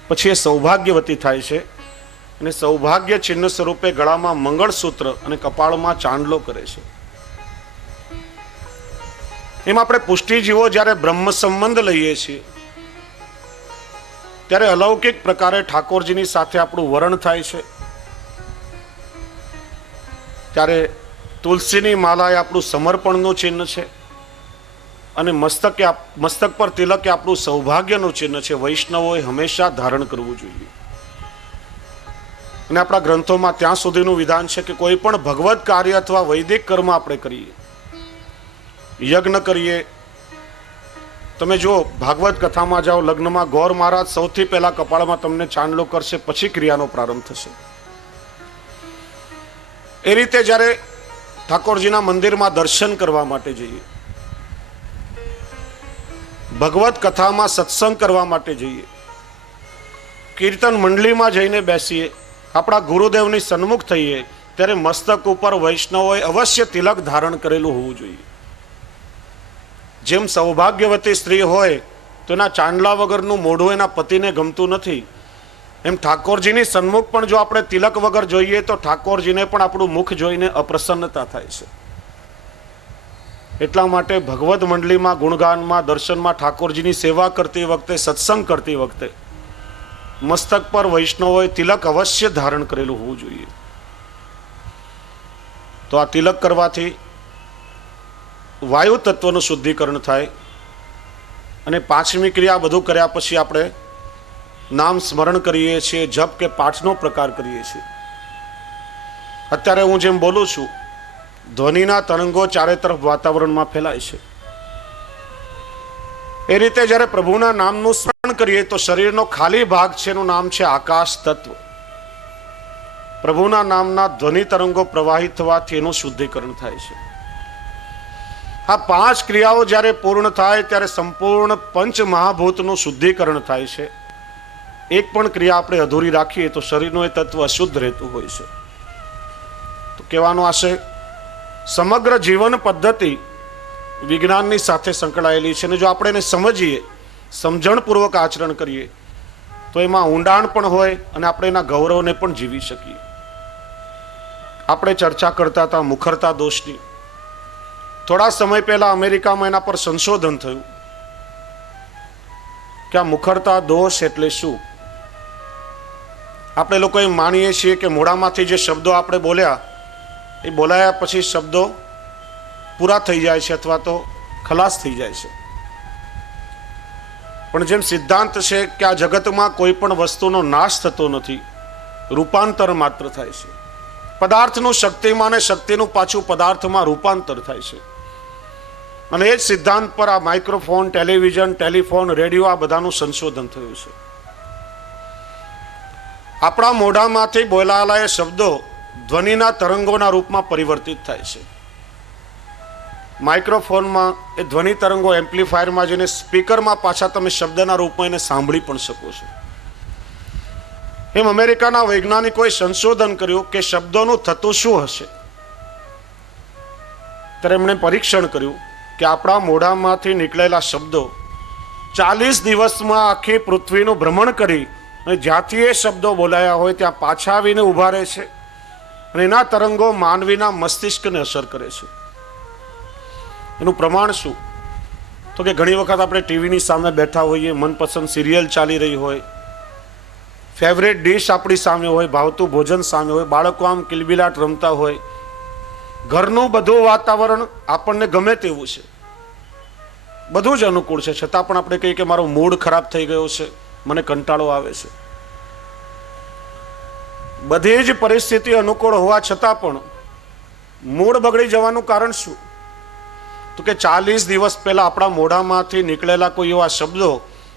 પછી એ સૌભાગ્યવતી થાય છે અને સૌભાગ્ય ચિહ્ન સ્વરૂપે ગળામાં મંગળસૂત્ર અને કપાળમાં ચાંદલો કરે છે. એમ આપણે પુષ્ટિજીવો જ્યારે બ્રહ્મ સંબંધ લઈએ છીએ ત્યારે અલૌકિક પ્રકારે ઠાકોરજીની સાથે આપણું વરણ થાય છે. ત્યારે તુલસીની માલા એ આપણું સમર્પણનું ચિહ્ન છે અને મસ્તક પર તિલક એ આપણું સૌભાગ્યનું ચિહ્ન છે. વૈષ્ણવોએ હંમેશા ધારણ કરવું જોઈએ. અને આપણા ગ્રંથોમાં ત્યાં સુધીનું વિધાન છે કે કોઈ પણ ભગવત કાર્ય અથવા વૈદિક કર્મ આપણે કરીએ, યજ્ઞ કરીએ, તમે જો ભાગવત કથામાં જાઓ, લગ્નમાં ગૌર મહારાજ સૌથી પહેલા કપાળમાં તમને ચાંદલો કરશે, પછી ક્રિયાનો પ્રારંભ થશે. એ રીતે જ્યારે ઠાકોરજીના મંદિરમાં દર્શન કરવા માટે જઈએ, ભગવત કથામાં સત્સંગ કરવા માટે જઈએ, કીર્તન મંડળીમાં જઈને બેસીએ, આપણા ગુરુદેવની સન્મુખ થઈએ ત્યારે મસ્તક ઉપર વૈષ્ણવોએ અવશ્ય તિલક ધારણ કરેલું હોવું જોઈએ. જેમ સૌભાગ્યવતી સ્ત્રી હોય તો એના ચાંદલા વગરનું મોઢું એના પતિને ગમતું નથી, એમ ઠાકોરજીની સન્મુખ પણ જો આપણે તિલક વગર જોઈએ તો ઠાકોરજીને પણ આપણું મુખ જોઈને અપ્રસન્નતા થાય છે. એટલા માટે ભગવત મંડળીમાં, ગુણગાનમાં, દર્શનમાં, ઠાકોરજીની સેવા કરતી વખતે, સત્સંગ કરતી વખતે મસ્તક પર વૈષ્ણવોએ તિલક અવશ્ય ધારણ કરેલું હોવું જોઈએ. તો આ તિલક કરવાથી વાયુ તત્વનું શુદ્ધિકરણ થાય અને પાંચમી ક્રિયા બધું કર્યા પછી આપણે નામ સ્મરણ કરીએ છીએ, જપ કે પાઠનો પ્રકાર કરીએ છીએ. અત્યારે હું જેમ બોલું છું ધ્વનિના તરંગો ચારે તરફ વાતાવરણમાં ફેલાય છે. એ રીતે જ્યારે પ્રભુના નામનું સ્મરણ કરીએ તો શરીરનો ખાલી ભાગ છે એનું નામ છે આકાશ તત્વ. પ્રભુના નામના ધ્વનિ તરંગો પ્રવાહિત થવાથી એનું શુદ્ધિકરણ થાય છે. આ પાંચ ક્રિયાઓ જ્યારે પૂર્ણ થાય ત્યારે સંપૂર્ણ પંચ મહાભૂતનું શુદ્ધિકરણ થાય છે. એક પણ ક્રિયા આપણે અધૂરી રાખીએ તો શરીરનું એ તત્વ અશુદ્ધ રહેતું હોય છે. તો કહેવાનો આશય, સમગ્ર જીવન પદ્ધતિ વિજ્ઞાનની સાથે સંકળાયેલી છે અને જો આપણે એને સમજીએ, સમજણપૂર્વક આચરણ કરીએ તો એમાં ઊંડાણ પણ હોય અને આપણે એના ગૌરવને પણ જીવી શકીએ. આપણે ચર્ચા કરતા હતા મુખરતા દોષની. થોડા સમય પહેલા અમેરિકામાં એના પર સંશોધન થયું કે આ મુખરતા દોષ એટલે શું. આપણે લોકો એમ માનીએ છીએ કે મોઢામાંથી જે શબ્દો આપણે બોલ્યા એ બોલાયા પછી શબ્દો પૂરા થઈ જાય છે અથવા તો ખલાસ થઈ જાય છે. પણ જેમ સિદ્ધાંત છે કે આ જગતમાં કોઈ પણ વસ્તુનો નાશ થતો નથી, રૂપાંતર માત્ર થાય છે. પદાર્થનું શક્તિમાં અને શક્તિનું પાછું પદાર્થમાં રૂપાંતર થાય છે. અને એ જ સિદ્ધાંત પર આ માઇક્રોફોન, ટેલિવિઝન, ટેલિફોન, રેડિયો આ બધાનું સંશોધન થયું છે. આપણા મોઢામાંથી બોલાયેલા એ શબ્દો ધ્વનિના તરંગોના રૂપમાં પરિવર્તિત થાય છે. માઇક્રોફોનમાં એ ધ્વનિ તરંગો એમ્પ્લીફાયરમાં જઈને સ્પીકરમાં પાછા તમે શબ્દના રૂપમાં એને સાંભળી પણ શકો છો. એમ અમેરિકાના વૈજ્ઞાનિકોએ સંશોધન કર્યું કે શબ્દોનું થતું શું હશે. ત્યારે એમણે પરીક્ષણ કર્યું કે આપણા મોઢામાંથી નીકળેલા શબ્દો 40 દિવસમાં આખી પૃથ્વીનું ભ્રમણ કરી અને જ્યાંથી એ શબ્દો બોલાયા હોય ત્યાં પાછા આવીને ઊભા રહે છે અને એના તરંગો માનવીના મસ્તિષ્કને અસર કરે છે. એનું પ્રમાણ શું? તો કે ઘણી વખત આપણે ટીવીની સામે બેઠા હોઈએ, મનપસંદ સિરિયલ ચાલી રહી હોય, ફેવરેટ ડિશ આપણી સામે હોય, ભાવતું ભોજન સામે હોય, બાળકો આમ કિલબિલાટ રમતા હોય, ઘરનું બધું વાતાવરણ આપણને ગમે તેવું છે, બધું જ અનુકૂળ છે, છતાં પણ આપણે કહીએ કે મારો મૂડ ખરાબ થઈ ગયો છે, મને કંટાળો આવે છે. બધી જ પરિસ્થિતિ અનુકૂળ હોવા છતાં પણ મૂડ બગડી જવાનું કારણ શું? તો કે 40 દિવસ પહેલા આપણા મોઢામાંથી નીકળેલા કોઈ એવા શબ્દો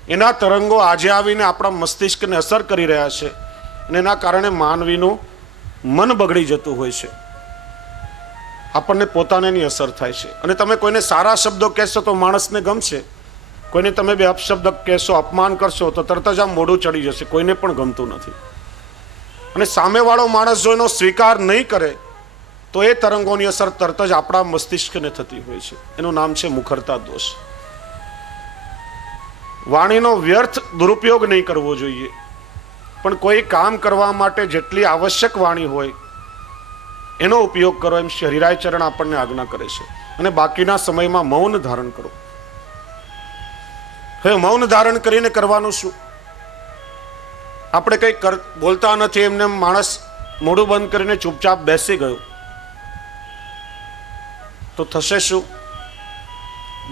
એના તરંગો આજે આવીને આપણા મસ્તિષ્કને અસર કરી રહ્યા છે અને એના કારણે માનવીનું મન બગડી જતું હોય છે. આપણને પોતાનેની અસર થાય છે. અને તમે કોઈને સારા શબ્દો કહેશો તો માણસને ગમશે, કોઈને તમે બે અપશબ્દ કહેશો, અપમાન કરશો તો તરત જ આમ મોઢું ચડી જશે, કોઈને પણ ગમતું નથી. અને સામેવાળો માણસ જો એનો સ્વીકાર નહીં કરે તો એ તરંગોની અસર તરત જ આપણા મસ્તિષ્કને થતી હોય છે. એનું નામ છે મુખરતા દોષ. વાણીનો વ્યર્થ દુરુપયોગ નહીં કરવો જોઈએ, પણ કોઈ કામ કરવા માટે જેટલી આવશ્યક વાણી હોય એનો ઉપયોગ કરો, એમ શ્રી હરિરાય ચરણ આપણને આજ્ઞા કરે છે. અને બાકીના સમયમાં મૌન ધારણ કરો. હવે મૌન ધારણ કરીને કરવાનું શું? આપણે કંઈ બોલતા નથી, એમને માણસ મોઢું બંધ કરીને ચૂપચાપ બેસી ગયો તો થશે શું?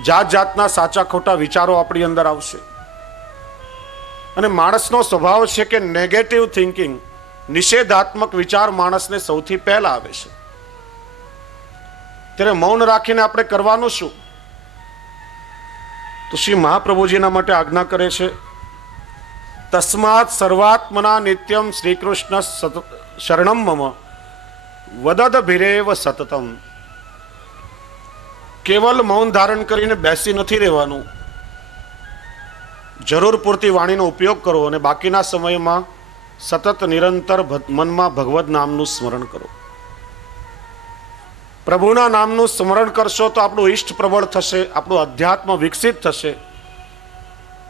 જાત જાતના સાચા ખોટા વિચારો આપણી અંદર આવશે. અને માણસનો સ્વભાવ છે કે નેગેટિવ થિંકિંગ, નિષેધાત્મક વિચાર માણસને સૌથી પહેલા આવે છે. ત્યારે મૌન રાખીને આપણે કરવાનું શું? તો શ્રી મહાપ્રભુજીના માટે આજ્ઞા કરે છે, તસ્માત સર્વાત્મના નિત્યમ શ્રી કૃષ્ણ શરણમ મમ વદદ ભિરેવ સતતમ. કેવલ મૌન ધારણ કરીને બેસી નથી રહેવાનું, જરૂર પૂરતી વાણીનો ઉપયોગ કરો અને બાકીના સમયમાં સતત નિરંતર મનમાં ભગવદ નામનું સ્મરણ કરો. પ્રભુના નામનું સ્મરણ કરશો તો આપણું ઈષ્ટ પ્રબળ થશે, આપણું અધ્યાત્મ વિકસિત થશે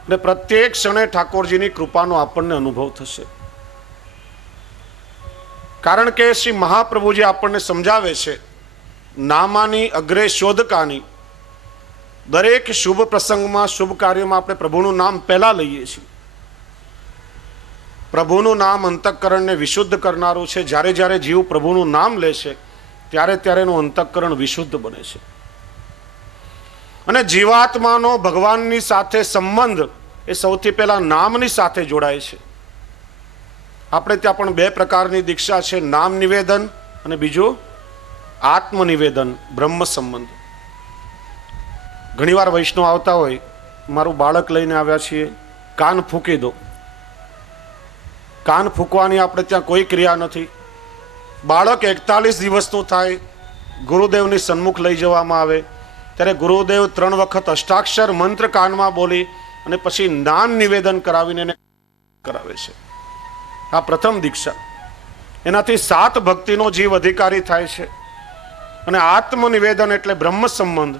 અને પ્રત્યેક ક્ષણે ઠાકોરજીની કૃપાનો આપણને અનુભવ થશે. કારણ કે શ્રી મહાપ્રભુજી આપણને સમજાવે છે, નામાની અગ્રે શોધકાની. દરેક શુભ પ્રસંગમાં, શુભ કાર્યમાં આપણે પ્રભુનું નામ પહેલા લઈએ છીએ. પ્રભુનું નામ અંતઃકરણને વિશુદ્ધ કરનારું છે. જ્યારે જ્યારે જીવ પ્રભુનું નામ લે છે ત્યારે ત્યારે એનું અંતઃકરણ વિશુદ્ધ બને છે. અને જીવાત્માનો ભગવાનની સાથે સંબંધ એ સૌથી પહેલા નામની સાથે જોડાય છે. આપણે ત્યાં પણ બે પ્રકારની દીક્ષા છે, નામ નિવેદન અને બીજું આત્મનિવેદન, બ્રહ્મ સંબંધ. ઘણીવાર વૈષ્ણવ આવતા હોય, મારું બાળક લઈને આવ્યા છીએ, કાન ફૂંકી દો. કાન ફૂંકવાની આપણે ત્યાં કોઈ ક્રિયા નથી. બાળક 41 દિવસનું થાય, ગુરુદેવની સન્મુખ લઈ જવામાં આવે ત્યારે ગુરુદેવ 3 વખત અષ્ટાક્ષર મંત્ર કાનમાં બોલી અને પછી નામ નિવેદન કરાવીને એને કરાવે છે. આ પ્રથમ દીક્ષા. એનાથી 7 ભક્તિનો જીવ અધિકારી થાય છે. અને આત્મનિવેદન એટલે બ્રહ્મ સંબંધ,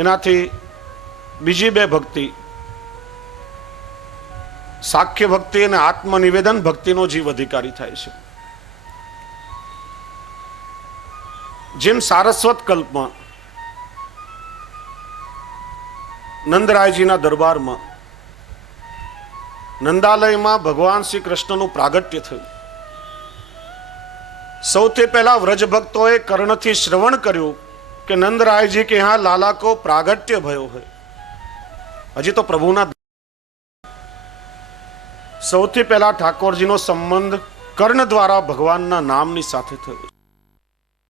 એનાથી બીજી 2 ભક્તિ, સાખ્ય ભક્તિ અને આત્મનિવેદન ભક્તિનો જીવ અધિકારી થાય છે. જેમ સારસ્વત કલ્પમાં નંદરાયજીના દરબારમાં નંદાલયમાં ભગવાન શ્રી કૃષ્ણનું પ્રાગટ્ય થયું. સૌથી પહેલા વ્રજ ભક્તોએ કર્ણથી શ્રવણ કર્યું કે નંદરાયજી કે यहाँ लाला को प्रागट्य भयो है. હજી તો પ્રભુના સૌથી પહેલા ઠાકોરજીનો સંબંધ કર્ણ દ્વારા ભગવાનના નામની સાથે થયો.